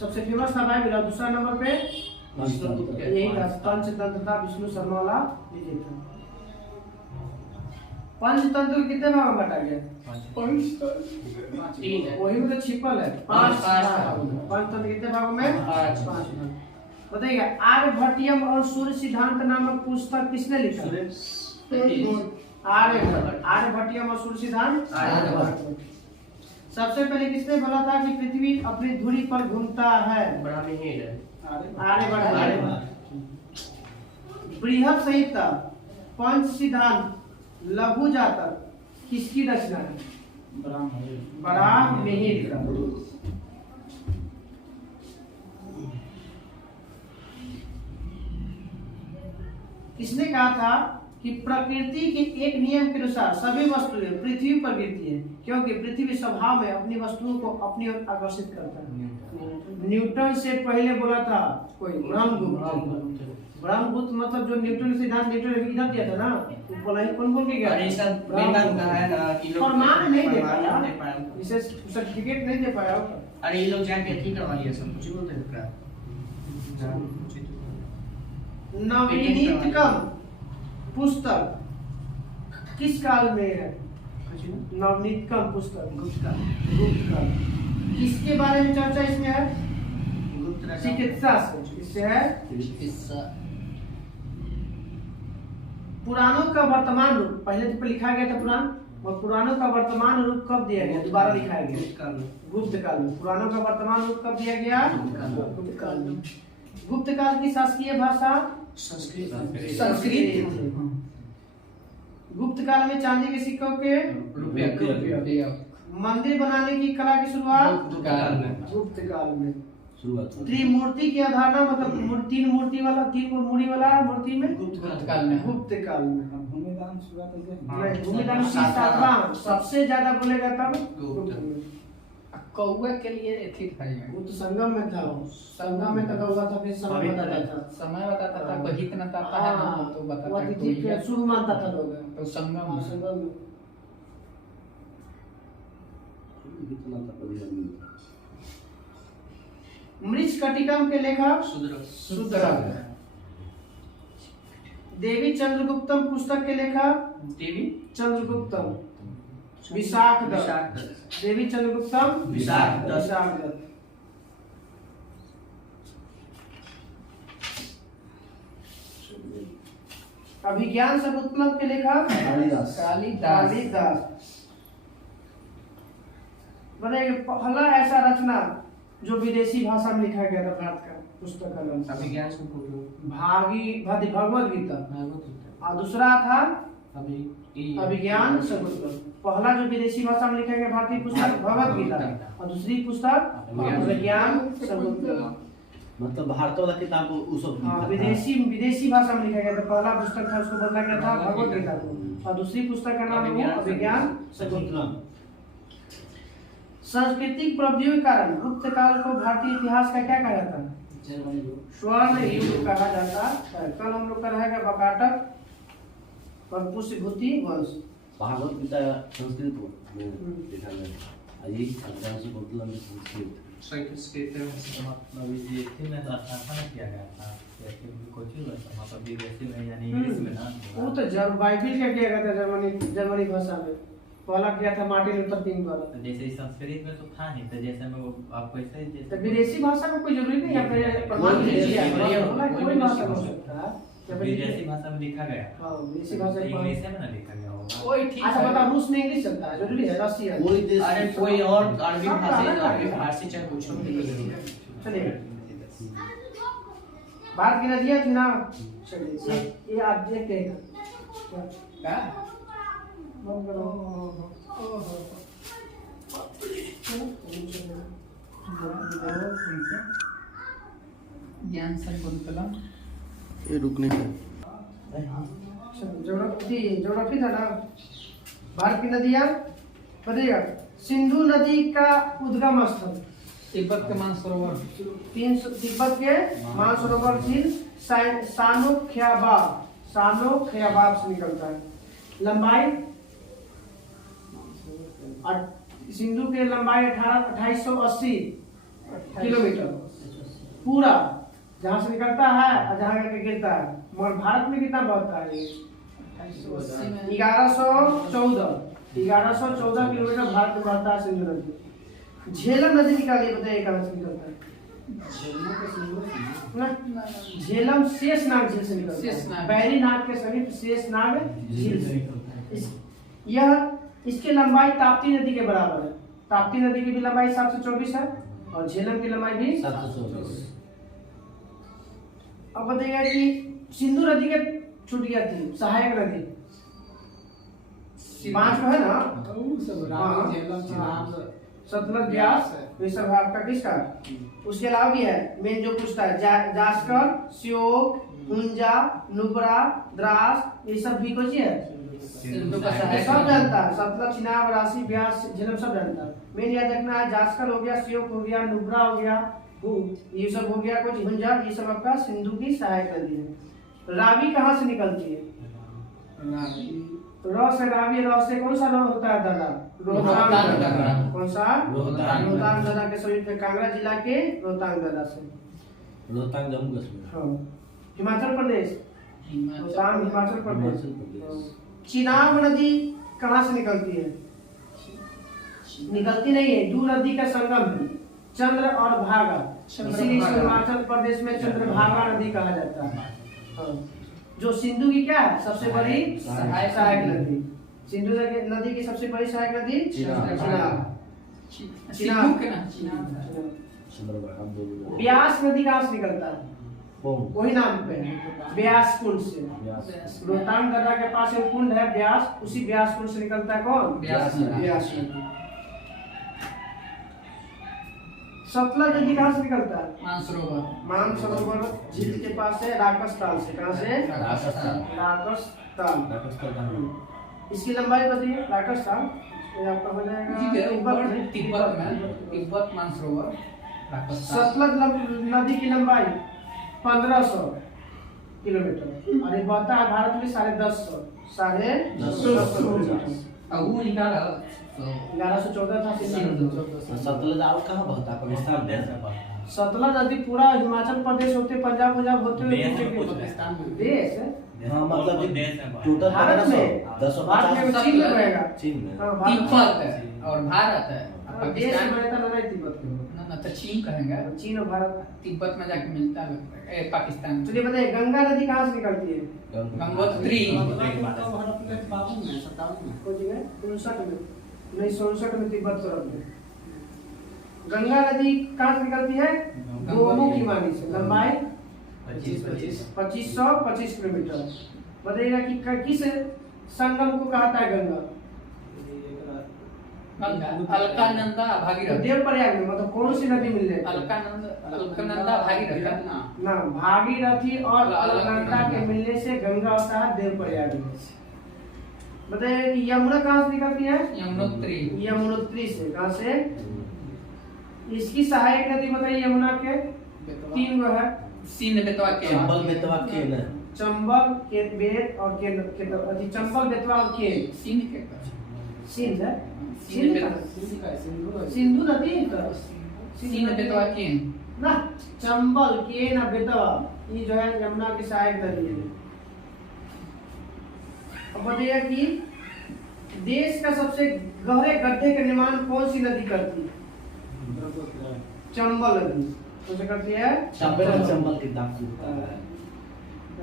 सबसे फेमस था बाइबिल, और दूसरा नंबर पे यही था पंचतंत्र था, विष्णु शर्मा वाला लिखे था। पंचतंत्र को कितने भाग में बांटा गया? 3 है वही में तो छिपल है 5 पंचतंत्र कितने भागों में? 5। बताइएगा आर्यभट्टियम और सूर्य सिद्धांत नामक पुस्तक किसने लिखा? आर्यभट्टियम और सूर्य सिद्धांत। सबसे पहले किसने बोला था कि पृथ्वी अपनी धुरी पर घूमता है? आर्यभट्ट। बृहद संहिता, पंच सिद्धांत, लघु जातक किसकी रचना है? बराहमिहिर का। किसने कहा था कि प्रकृति के एक नियम के अनुसार सभी वस्तुएं पृथ्वी पर गिरती है, क्योंकि पृथ्वी स्वभाव में अपनी वस्तुओं को अपनी ओर आकर्षित करता है। न्यूटन से पहले बोला था कोई ब्रह्मगुप्त। ब्रह्मगुप्त मतलब जो न्यूटन सिद्धांत न्यूटन इधर दिया था ना, वो बोला ही कौन बोल के गया? अरे सब बेमान का है ना कि लोग प्रमाण नहीं दे पाया, पाया। इसे सर्टिफिकेट नहीं दे पाया। अरे ये लोग जाके ठीक करवा लिया सब कुछ बोलते हैं क्या? नवनीतकम पुस्तक किस काल में है? नवनीतकम पुस्तक गुप्त काल। किसके बारे में चर्चा इसमें है? चिकित्सा से। इससे है पुराणों का वर्तमान रूप। पहले तो लिखा गया था पुराण, और पुराणों का वर्तमान रूप कब दिया गया? दोबारा लिखाया गया गुप्त काल में। पुराणों का वर्तमान रूप कब दिया गया? गुप्त काल में। गुप्त काल की शासकीय भाषा संस्कृत। गुप्त काल में चांदी के सिक्कों के रुपया मंदिर बनाने की कला की शुरुआत गुप्त काल में। त्रिमूर्ति की अवधारणा मतलब तीन मुड़ी वाला मूर्ति में गुप्त काल में। भूमिदान भूमिदान सबसे ज्यादा बोलेगा तब कौआ के लिए एथी था ये। वो तो संगम में था, संगम में तक हुआ था, फिर समय बताता था, समय बताता था, कोई हित न करता है ना तो बताता है कि ये शुभ मानता था लोग। तो संगम में मृच्छकटिकम के लेखक शूद्रक। देवी चंद्रगुप्तम पुस्तक के लेखक देवी चंद्रगुप्तम। विशाख दत्त। देवी चंद्रगुप्तम विशाख दत्त। अभिज्ञान शकुंतलम के लेखक कालिदास। बताइए पहला ऐसा रचना जो विदेशी भाषा में लिखा गया था भारत का पुस्तक का नाम अभिज्ञान संपूर्ण भगवद गीता, और दूसरा था अभिज्ञान शकुंतलम। पहला जो विदेशी भाषा में लिखा गया भारतीय पुस्तक भगवद गीता, और दूसरी पुस्तक अभिज्ञान शकुंतलम। मतलब भारत वाला किताब उस विदेशी भाषा में लिखा गया था। पहला पुस्तक था उसको बदला गया था भगवद गीता को, और दूसरी पुस्तक का नाम है अभिज्ञान शकुंतलम। सांस्कृतिक प्रवृत्तियों के कारण गुप्त काल को भारतीय इतिहास का क्या कहा जाता है? स्वर्ण युग कहा जाता है। कल हम लोग का रहेगा बकाटक और पुष्यभूति वंश। भागवत गीता संस्कृत में लिखा गया है। अजी अभिज्ञान शकुंतलम में संस्कृत। मतलब विदेशी में स्थापना किया गया था, जैसे कोचिंग मतलब विदेशी में यानी इंग्लिश में ना। वो तो जब बाइबिल का किया गया था जर्मनी भाषा में, पहला किया था मार्टिन लूथर किंग द्वारा। जैसे संस्कृत में तो था नहीं, तो जैसे में वो आपको ऐसे तो विदेशी भाषा में कोई जरूरी नहीं है, कोई भाषा हो सकता है। विदेशी भाषा में लिखा गया। हां, विदेशी भाषा इंग्लिश में ना लिखा गया होगा। कोई ठीक अच्छा बता, रूस में इंग्लिश चलता है, जरूरी है? रशियन कोई देश अरे कोई और अरबी फारसी चाहे कुछ भी चलिए। भारत की नदियां थी ना, चलिए ये आप देखते हैं क्या बंद करो। ज्ञान शकुंतलम ये रुकने का ज्योग्राफी था ना। भारत की नदियां बताइएगा। सिंधु नदी का उद्गम स्थल तिब्बत के मानसरोवर, तिब्बत के मानसरोवर झील सानो ख्याबाब से निकलता है। लंबाई सिंधु की लंबाई 2880 किलोमीटर पूरा, जहाँ से निकलता है और जहाँ जाके गिरता है। मगर भारत में कितना बहता है? 1114 किलोमीटर भारत में बहता है सिंधु नदी। झेलम नदी निकालिए, बताइए कहाँ से निकलता है? झेलम शेषनाग झील से निकलता है। बैरीनाथ के समीप शेषनाग झील से। यह इसकी लंबाई ताप्ती नदी के बराबर है। ताप्ती नदी की भी लंबाई 724 है और झेलम की लंबाई भी 724। अब बताइएगा कि सिंधु नदी के छूट गया थी सहायक नदी, 5 है ना, सतलज, ब्यास, ये सब है आपका किसका। उसके अलावा भी है मेन जो पूछता है जास्कर, श्योक, हुंजा, नुब्रा, द्रास, ये सब भी कुछ है सब जानता है। सतलज, चिनाब, राशि, ब्यास, झेलम सब जानता है। मेन याद रखना है जास्कर हो गया, श्योक हो गया, नुब्रा हो गया, ये सब हो गया कुछ, हुंजा, ये सब आपका सिंधु की सहायक नदी है। रावी कहाँ से निकलती है? रॉ से रावी, रॉ से कौन सा रॉ होता है दादा? रोहतांग दर्रा। कौन सा? रोहतांग दर्रा के समीप में, कांगड़ा जिला के रोहतांग दर्रा से। रोहतांग जम्मू कश्मीर। हाँ, हिमाचल प्रदेश, रोहतांग हिमाचल प्रदेश। चिनाब नदी कहाँ से निकलती है? निकलती नहीं है, दो नदी का संगम है, चंद्र और भागा, इसीलिए हिमाचल प्रदेश में चंद्रभागा नदी कहा जाता है। हाँ। जो सिंधु की क्या है सबसे बड़ी सहायक नदी? सिंधु नदी की सबसे बड़ी सहायक नदी ब्यास नदी कहाँ से निकलता है? वही नाम पे ब्यास कुंड से। रोहतांग दर्रा के पास एक कुंड है ब्यास, उसी ब्यास कुंड से निकलता है कौन? ब्यास नदी। सतलज नदी कहाँ से निकलता है? मानसरोवर झील के पास है, राकस्थान से। कहाँ से? राकस्थान। इसकी लंबाई बताइए। राकस्थान ये आपका हो जाएगा तिब्बत मानसरोवर। सतलज नदी की लंबाई 1500 किलोमीटर और ये बहता है भारत में 1150 किलोमीटर। 1114 था। सतलज और कहाँ बहता है? पाकिस्तान में। सतलज नदी पूरा हिमाचल प्रदेश होते पंजाब होते हुए देश है। हाँ मतलब टोटल भारत में 1050 चीन में रहेगा। चीन में तिब्बत है और भारत है। देश में रहता ना तिब्बत ना तो चीन कहेंगे। चीन और भारत तिब्बत में जाके मिलता है पाकिस्तान। चलिए बताइए गंगा नदी कहाँ से निकलती है? गंगोत्री। 59 में, नहीं 67 में तिब्बत तरफ में। गंगा नदी कहाँ से निकलती है? गोमुखी वाणी से। लंबाई 2525 किलोमीटर। बताइएगा कि किस संगम को कहता है गंगा? अलकानंदा तो भागीरथ। देव प्रयाग में मतलब कौन सी नदी मिल जाती है? अलकानंदा भागीरथ ना, भागीरथी और अलकनंदा के मिलने से गंगा होता है देव प्रयाग में। बताइए कि यमुना कहाँ से निकलती है? यमुनोत्री। यमुनोत्री से। कहाँ से? इसकी सहायक नदी बताइए यमुना के। 3 गो है। सिंध बेतवा के चंबल बेतवा के न चंबल के बेत और के चंबल बेतवा और के सिंध के सिंध है। सिंध सिंधु नदी तो सिंध बेतवा के ना, चंबल के ना बेतवा, ये जो है यमुना की सहायक नदी है। अब बताइए कि देश का सबसे गहरे गड्ढे का निर्माण कौन सी नदी करती है? चंबल नदी। कौन सी करती है? चंबल के दाग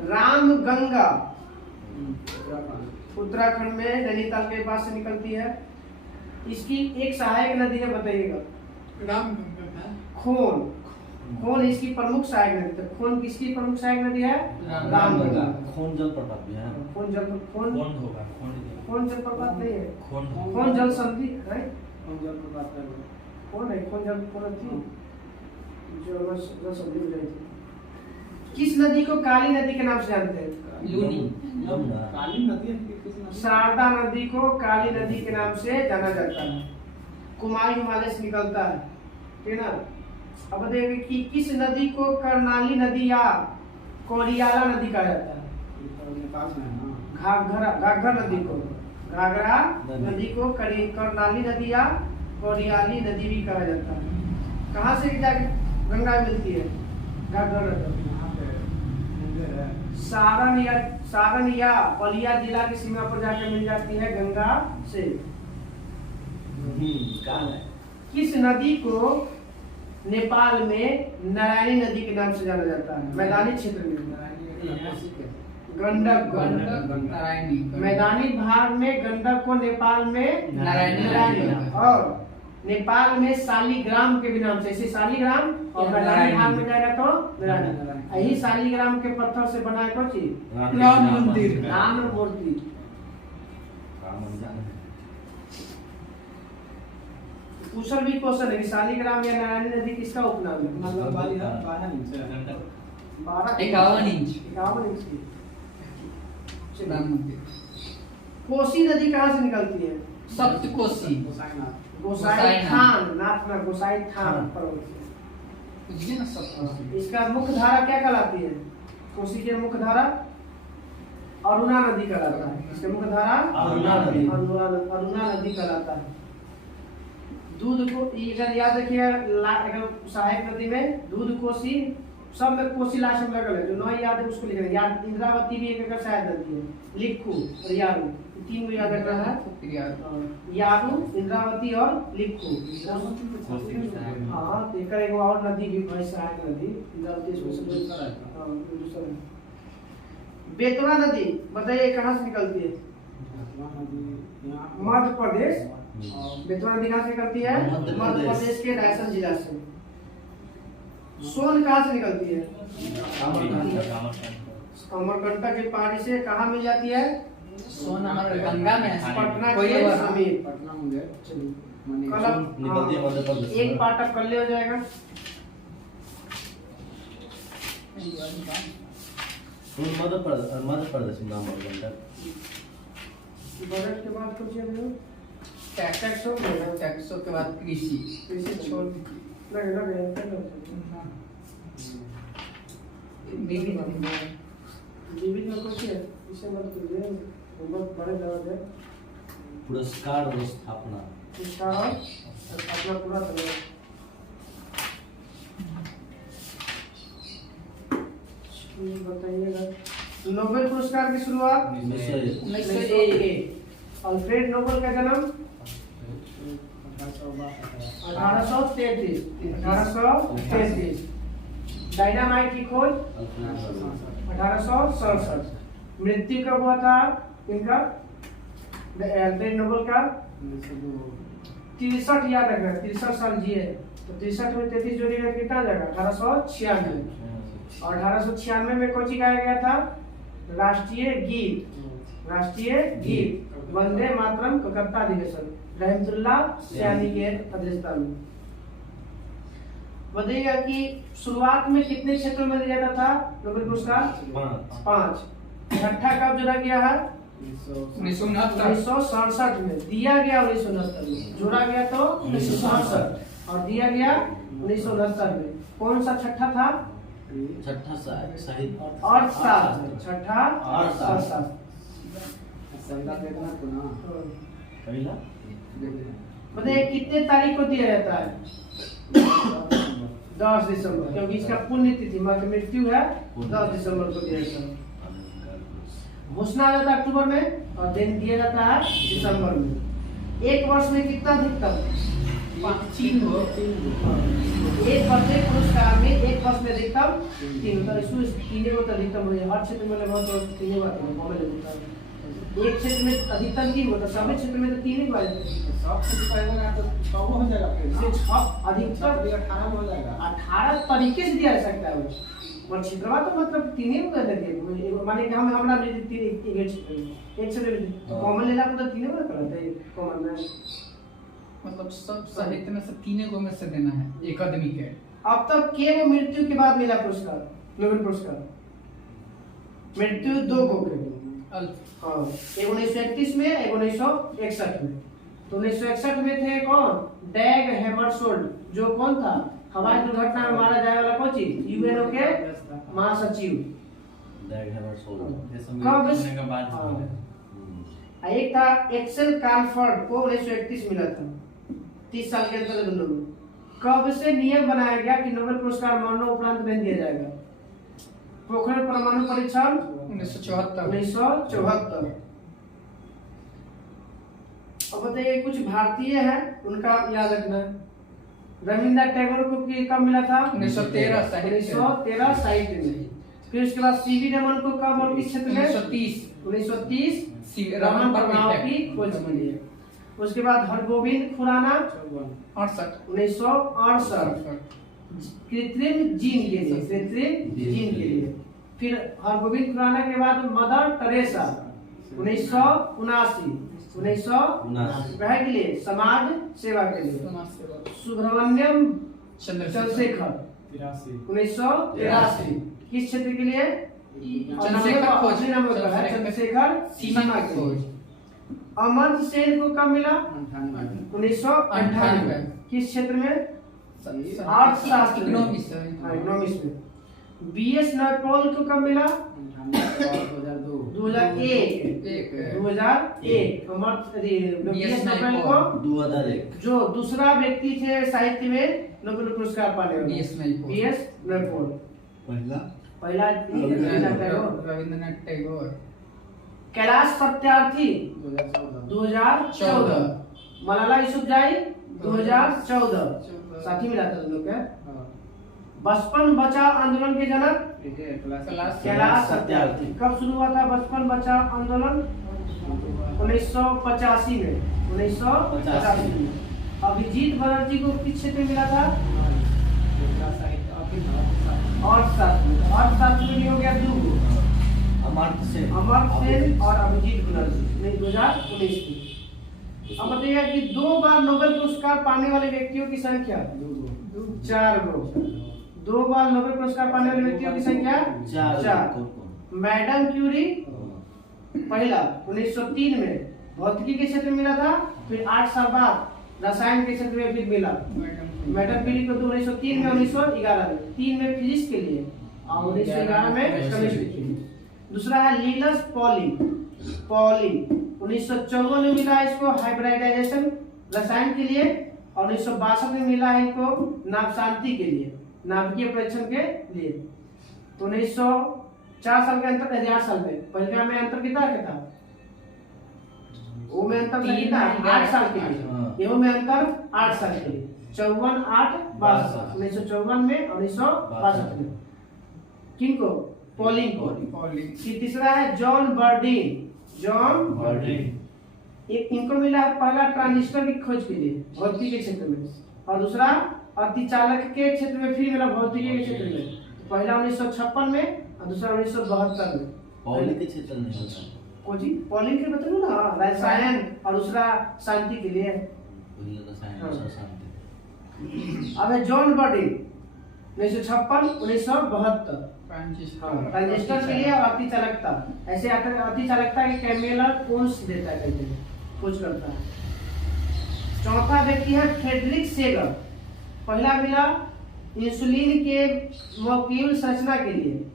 राम गंगा उत्तराखंड में नैनीताल के पास से निकलती है। इसकी एक सहायक नदी है, बताइएगा। राम खोन। खोन इसकी प्रमुख सहायक नदी है। खोन किसकी प्रमुख सहायक नदी है? राम गंगा। खून जल प्रपात भी है। खोन जल कौन होगा? खोन जल प्रपात नहीं है। कौन खोन जल संधि है। खोन जल प्रपात कौन है? खोन जल कौन थी जो जल संधि हो गई थी? किस नदी को काली नदी के नाम से जानते हैं? लूनी। काली नदी शारदा नदी को काली नदी के नाम से जाना जाता है। कुमाई हिमालय से निकलता है, ठीक है ना। अब देखिए कि किस नदी को कर्णाली नदी या कोरियाला नदी कहा जाता है? नेपाल में है ना। घाघरा नदी को घाघरा नदी को कर्णाली नदी या कोरियाली नदी भी कहा जाता है। कहाँ से गंगा मिलती है? घाघरा नदी सारण या बलिया जिला की सीमा पर जाकर मिल जाती है गंगा से। किस नदी को नेपाल में नारायणी नदी के नाम से जाना जाता है? मैदानी क्षेत्र में गंडक। नारायणी। मैदानी भाग में गंडक को नेपाल में नारायणी और नेपाल में शालिग्राम के भी नाम से, इसे शालिग्राम और मैदानी भाग में जाएगा तो नारायणी। यही शालिग्राम के पत्थर से बना है कौन चीज? राम मंदिर। राम मूर्ति। पूछल भी क्वेश्चन है कि शालिग्राम या नारायणी नदी किसका उपनाम है? मतलब 12 इंच है। 51 इंच 51 इंच की। राम मंदिर। कोसी नदी कहाँ से निकलती है? सप्तकोशी। गोसाई थान, नाथ ना गोसाई थान पर्वत से। बुझिए ना सप्तकोशी। इसका मुख्य धारा क्या कहलाती है? कोसी की मुख्य धारा अरुणा नदी कहलाता है। इसका मुख्य धारा अरुणा नदी। अरुणा नदी कहलाता है। दूध को इधर याद रखिए, सहायक नदी में दूध कोसी, सब में कोसी लास्ट में लगल है। जो नौ याद है उसको लिखना। याद इंद्रावती भी एक सहायक नदी है। लिखू और यारू, 3 को याद रखना है। यारू, इंद्रावती और लिखू। हाँ, एक और नदी भी भाई सहायक नदी इंद्रावती। बेतवा नदी बताइए कहाँ से निकलती है? मध्य प्रदेश। बेतवा नदी कहाँ से निकलती है? मध्य प्रदेश के रायसेन जिला से। सोन कहाँ से निकलती है? अमरकंटक की पहाड़ी से। कहाँ मिल जाती है? सोन हमारे गंगा में है। पटना कोई के और- समीप। पटना मुंगेर कल निकलती है मध्य प्रदेश से। एक पार्ट कर लिया जाएगा। मध्य प्रदेश में नाम गंडक। बजट के बाद कुछ ये देखो, टैक्स टैक्सों के बाद कृषि। इसे छोड़ लगे विभिन्न जीवित में कुछ है, इसे मत करिए, बहुत बड़े दर्द है। पुरस्कार और स्थापना। इसका अपना पूरा तरह बताइएगा। नोबेल पुरस्कार की शुरुआत 1901। अल्फ्रेड नोबेल का जन्म 1833। डायनामाइट की खोज 1867। मृत्यु कब हुआ था इनका, अल्फ्रेड नोबेल का? 63 याद रखना, 63 साल जिए, तो 63 में 33 जोड़िएगा कितना आ जाएगा? 1896। और 1896 में कौन सी गाया गया था? राष्ट्रीय गीत, राष्ट्रीय गीत वंदे मातरम कलकत्ता अधिवेशन, रहमतुल्लाह सयानी के अध्यक्षता में। बताइएगा कि शुरुआत में कितने क्षेत्रों में दिया जाता था नोबेल पुरस्कार? 5। छठा कब जोड़ा गया है? 1967 में। दिया गया 1969 में, जोड़ा गया तो 1967 और दिया गया 1969 में। कौन सा छठा था? छठा साहित्य अर्थशास्त्र, छठा अर्थशास्त्र। संगा देखना तो ना पहला बताइए कितने तारीख को दिया जाता है? 10 दिसंबर, क्योंकि इसका पुण्यतिथि मतलब मृत्यु है 10 दिसंबर को दिया जाता है। घोषणा आ जाता है अक्टूबर में और दिन दिया जाता है दिसंबर में। एक वर्ष में कितना अधिकतम? 3 हो। एक वर्ष में पुरस्कार में एक वर्ष में अधिकतम 3, तो इसमें 3 को अधिकतम हो जाए। हर क्षेत्र में लगभग तो 3 बार होता है। एक क्षेत्र में अधिकतम 3 होता है, सभी क्षेत्र में तो 3 बार। सब कुछ पढ़ेगा तो 6 हो जाएगा फिर से ना। 6 अधिकतम 18 में हो जाएगा। 18 तरीके से दिया जा सकता है वो। और क्षेत्रवा तो मतलब 3 ही कर देंगे। माने कि हम हमरा में 3 एक क्षेत्र में एक क्षेत्र में तो कॉमन लेला को तो 3 बार करते हैं कॉमन में। मतलब सब साहित्य में से 3 गो में से देना है एक आदमी के। अब तक के वो मृत्यु के बाद मिला पुरस्कार, नोबेल पुरस्कार? मृत्यु 2 को के। हाँ, एक 1931 में, एक 1961 में। तो 1961 में थे कौन? डैग हैमरशोल्ड, जो कौन था? हवाई दुर्घटना में मारा जाने वाला कौन चीज? यूएनओ के महासचिव। कब होने के बाद हाँ। एक था एक्सेल कार्लफर्ड को 1931 मिला था, 30 साल के अंतर दोनों में। कब से नियम बनाया गया कि नोबेल पुरस्कार मरणोपरांत नहीं दिया जाएगा? पोखरण परमाणु परीक्षण 1974। अब बताइए कुछ भारतीय हैं उनका याद रखना। रविंद्रनाथ टैगोर को कब मिला था? 1913 साहित्य में। फिर उसके बाद सीवी रमन को कब और किस क्षेत्र में? 1930 रमन परमाणु की खोज के लिए। उसके बाद हरगोविंद खुराना 1968 कृत्रिम जीन के लिए। फिर हरगोविंद खुराना के बाद मदर टेरेसा 1979 के लिए समाज सेवा के लिए। सुब्रमण्यम चंद्रशेखर 1983 किस क्षेत्र के लिए? चंद्रशेखर सीमा के लिए। अमर्त्य सेन को कब मिला? 1998 किस क्षेत्र में? अर्थशास्त्र इकोनॉमिक्स में। बीएस नैपॉल को कब मिला? 2001 बीएस नैपॉल को 2001 जो दूसरा व्यक्ति थे साहित्य में नोबेल पुरस्कार पाने वाले। बीएस नैपॉल। पहला रविंद्रनाथ टैगोर। कैलाश सत्यार्थी 2014। मलाला यूसुफजई 2014 साथी मिला था दोनों का। बचपन बचाओ आंदोलन के जनक कैलाश सत्यार्थी। कब शुरू हुआ था बचपन बचाओ आंदोलन? 1985 में। 1985 में। अभिजीत बनर्जी को किस क्षेत्र में मिला था? अर्थशास्त्र में हो गया 2 गो, अमर्त्य सेन और अभिजीत बनर्जी 2019 में। अब बताइए कि 2 बार नोबेल पुरस्कार पाने वाले व्यक्तियों की संख्या 4 गो। 2 बार नोबेल पुरस्कार पाने वाले व्यक्तियों की संख्या 4। मैडम क्यूरी पहला 1903 में भौतिकी के क्षेत्र में मिला था, फिर 8 साल बाद रसायन के क्षेत्र में फिर मिला। मैडम क्यूरी को 1903 में, 1911 में, 3 में फिजिक्स के लिए और 1911 में केमिस्ट्री के लिए। दूसरा है लिनस पॉलिंग 1954 में मिला इसको हाइब्रिडाइजेशन रसायन के लिए, और 1962 में मिला है इनको नाभिशांति के लिए, नाभिकीय परीक्षण के लिए। तो 4 साल के अंतर 1000 साल में पहले में अंतर कितना था? वो में अंतर कितना? 8 साल के लिए। ये में अंतर 8 साल के लिए। 54 8 62 1954 में और 1962 में। किनको? पॉलिंग को। तीसरा है जॉन बर्डिन एक इनको मिला है पहला ट्रांजिस्टर की खोज के लिए भौतिकी के क्षेत्र में, और दूसरा अतिचालक के क्षेत्र में फिर मिला भौतिकी के क्षेत्र में। तो पहला 1956 में और दूसरा 1972 में। पौली के क्षेत्र में होता जी पॉलिंग के मतलब ना रसायन और दूसरा शांति के लिए। वही रसायन और शांति। अब है जॉन बर्डिन 1956 1972 ट्रांजिस्टर के लिए और अतिचालकता। ऐसे अतिचालकता के कैमेलर कोन्स देता है, कहते हैं खोज करता है। चौथा व्यक्ति है फ्रेडरिक सेगर। पहला मिला इंसुलिन के मॉलिक्यूल संरचना के लिए,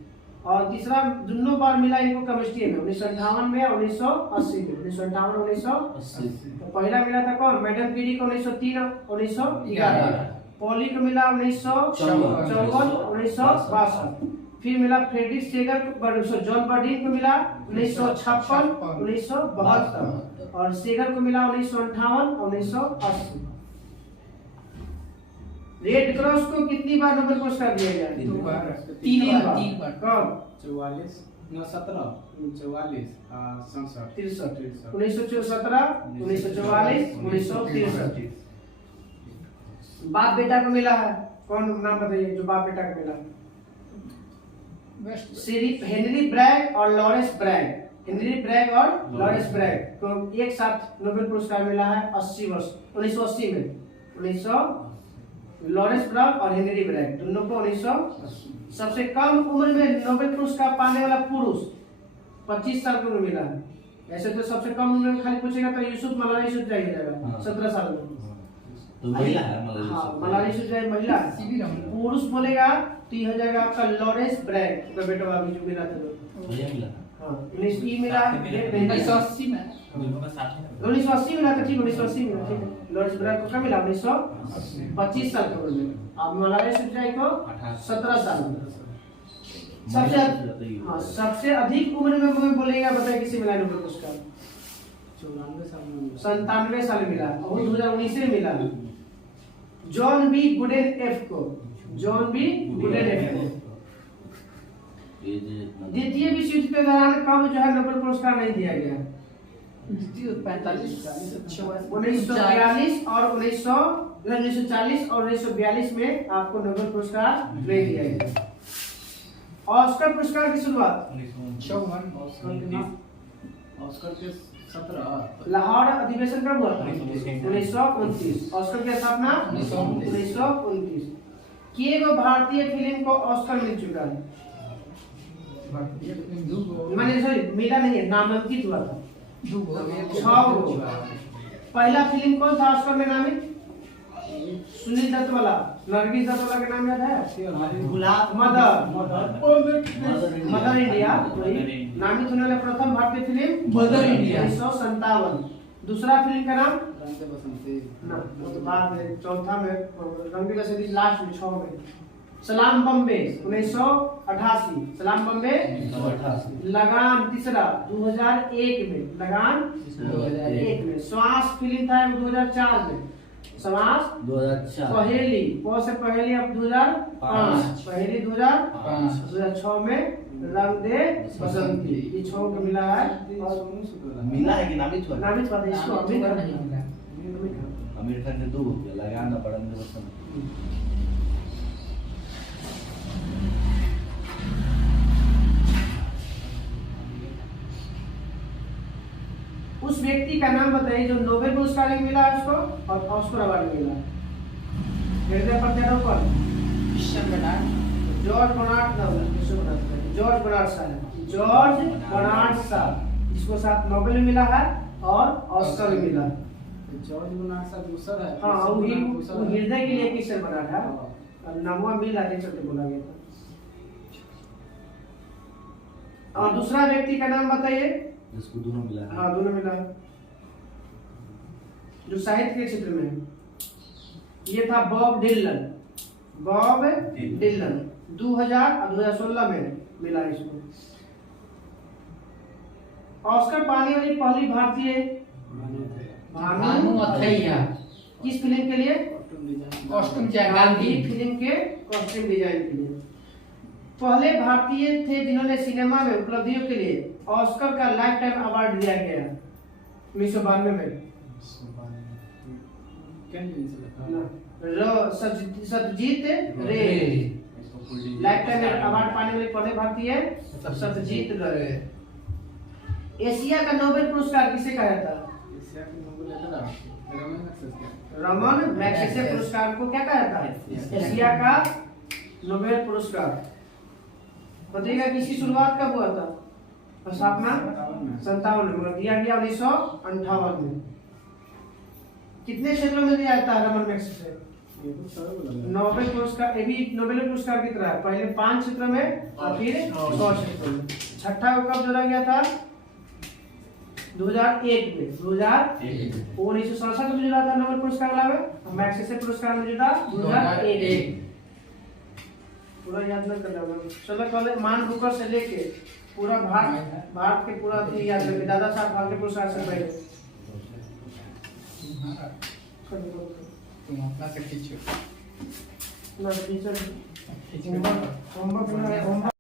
और तीसरा दोनों बार मिला इनको केमिस्ट्री में 1958 में और 1980 में। 1958 1980। तो पहला मिला था कौन? मैडम क्यूरी को 1903 1911। पॉली को मिला 1954 1962। फिर मिला फ्रेडरिक सेगर को, जॉन बर्डिन को मिला 1956 1972, और सेगर को मिला 1958 1980। रेड क्रॉस को कितनी बार नोबेल पुरस्कार दिया गया? 3 बार। कब? 44 9 17 44 67 63 1917 1944 1963। बाप बेटा को मिला है, कौन नाम बताइए जो बाप बेटा को मिला? सिर्फ हेनरी ब्रैग और लॉरेंस ब्रैग। हेनरी ब्रैग और लॉरेंस ब्रैग को एक साथ नोबेल पुरस्कार मिला है 80 वर्ष 1980 में। लॉरेंस ब्रैग और हेनरी ब्रैग दोनों को 1980। सबसे कम उम्र में नोबेल पुरस्कार पाने वाला पुरुष 25 साल की उम्र मिला है। ऐसे तो सबसे कम उम्र में खाली पूछेगा तो यूसुफ मलाला यूसुफ जाएगा 17 साल में। तो महिला है मलाला। हाँ मलाला यूसुफ जाए महिला है। पुरुष बोलेगा तो ये हो जाएगा आपका लॉरेंस ब्रैग का बेटा अभी जो मिला था। भैया मिला हाँ 1980 मिला 1980 में 1980 मिला था। ठीक 1980 मिला। ठीक लॉरेंस ब्रैग को कब मिला? 1980 25 साल की उम्र में। अब मलाला यूसुफजाई को 17 साल में। सबसे अधिक उम्र में हमें बोलेगा, बताइए किसी मिला नोबेल पुरस्कार? 97 साल मिला, और 2019 में मिला जॉन बी गुडेनफ को। जॉन बी गुडेनफ को द्वितीय विश्व युद्ध के दौरान कब जो है नोबेल पुरस्कार नहीं दिया गया? 1942 और 1940 और 1942 में आपको नोबेल पुरस्कार नहीं दिया गया। ऑस्कर पुरस्कार की शुरुआत 1954 ऑस्कर के 17 लाहौर अधिवेशन कब हुआ था? 1929। ऑस्कर की स्थापना 1929। के वो भारतीय फिल्म को ऑस्कर मिल चुका है? मैंने सॉरी मिला नहीं है, नामांकित हुआ था 6 पहला फिल्म कौन था ऑस्कर में नामित? सुनील दत्त वाला, नरगिस दत्त वाला का नाम याद है? Mother India. नामित होने वाला प्रथम भारतीय फिल्म मदर इंडिया 1957। दूसरा फिल्म का नाम ना वो तो बाद में चौथा में रंग बसंती लास्ट में 6 में सलाम बम्बे 1988। सलाम बम्बे 1988। लगान तीसरा 2001 में। लगान 2001 में। श्वास फिल्म था 2004 में। समास 2004। पहेली पौ से पहेली अब 2005। पहेली 2005। 2006 में रंग दे बसंती। ये 6 को मिला है। और मिला है कि नामित हुआ? नामित वाला इसको अभी आमिर खान ने 2 हो गया, लगान और रंग दे बसंती। उस व्यक्ति का नाम बताइए जो नोबेल पुरस्कार मिला उसको और ऑस्कर अवार्ड मिला। हृदय पर तेरा कौन? जॉर्ज बर्नार्ड शॉ, जिसको साथ नोबेल मिला है और ऑस्कर मिला। जॉर्ज बर्नार्ड शॉ दूसरा है। हाँ वो हृदय के लिए किसने बना है और नामवा मिला के चलते बोला गया था। और दूसरा व्यक्ति का नाम बताइए जिसको दोनों मिला है। हाँ दोनों मिला जो साहित्य के क्षेत्र में है। ये था बॉब डिलन। बॉब डिलन 2000 और 2016 में मिला इसको। ऑस्कर पाने वाली पहली भारतीय भानु अथैया किस फिल्म के लिए? कॉस्ट्यूम गांधी फिल्म के कॉस्ट्यूम डिजाइन के लिए। पहले भारतीय थे जिन्होंने सिनेमा में उपलब्धियों के लिए ऑस्कर का लाइफ टाइम अवार्ड दिया गया। 1992 में। क्या नहीं लिखा है? सत्यजीत रे लाइफ टाइम अवार्ड पाने वाले पहले भारतीय सत्यजीत रे। एशिया का नोबेल पुरस्कार किसे कहा जाता है? एशिया के नोबेल लेटर रमन मैग्सेसे क्या? रमन मैग्सेसे पुरस्कार को क्या कहा जाता है? एशिया का नोबेल पुरस्कार। बताइएगा कि इसकी शुरुआत कब हुआ था? स्थापना 57 में, मगर दिया गया 1958 में। कितने क्षेत्रों में दिया जाता है रमन मैग्सेसे? ये तो सर बोला नोबेल पुरस्कार, ये भी नोबेल पुरस्कार की तरह है, पहले 5 क्षेत्रों में और फिर 100 क्षेत्रों में। छठा को कब जोड़ा गया था? 2001 में। 1967 में जुड़ा था नोबेल पुरस्कार वाला में, और मैग्सेसे पुरस्कार में जुड़ा 2001। पूरा याद न करना होगा। चलो कल मान बुकर से लेके पूरा भारत के पूरा याद करके दादा साहब फाल्के पुरस्कार से पहले तुम अपना से खींचो। ना टीचर होमवर्क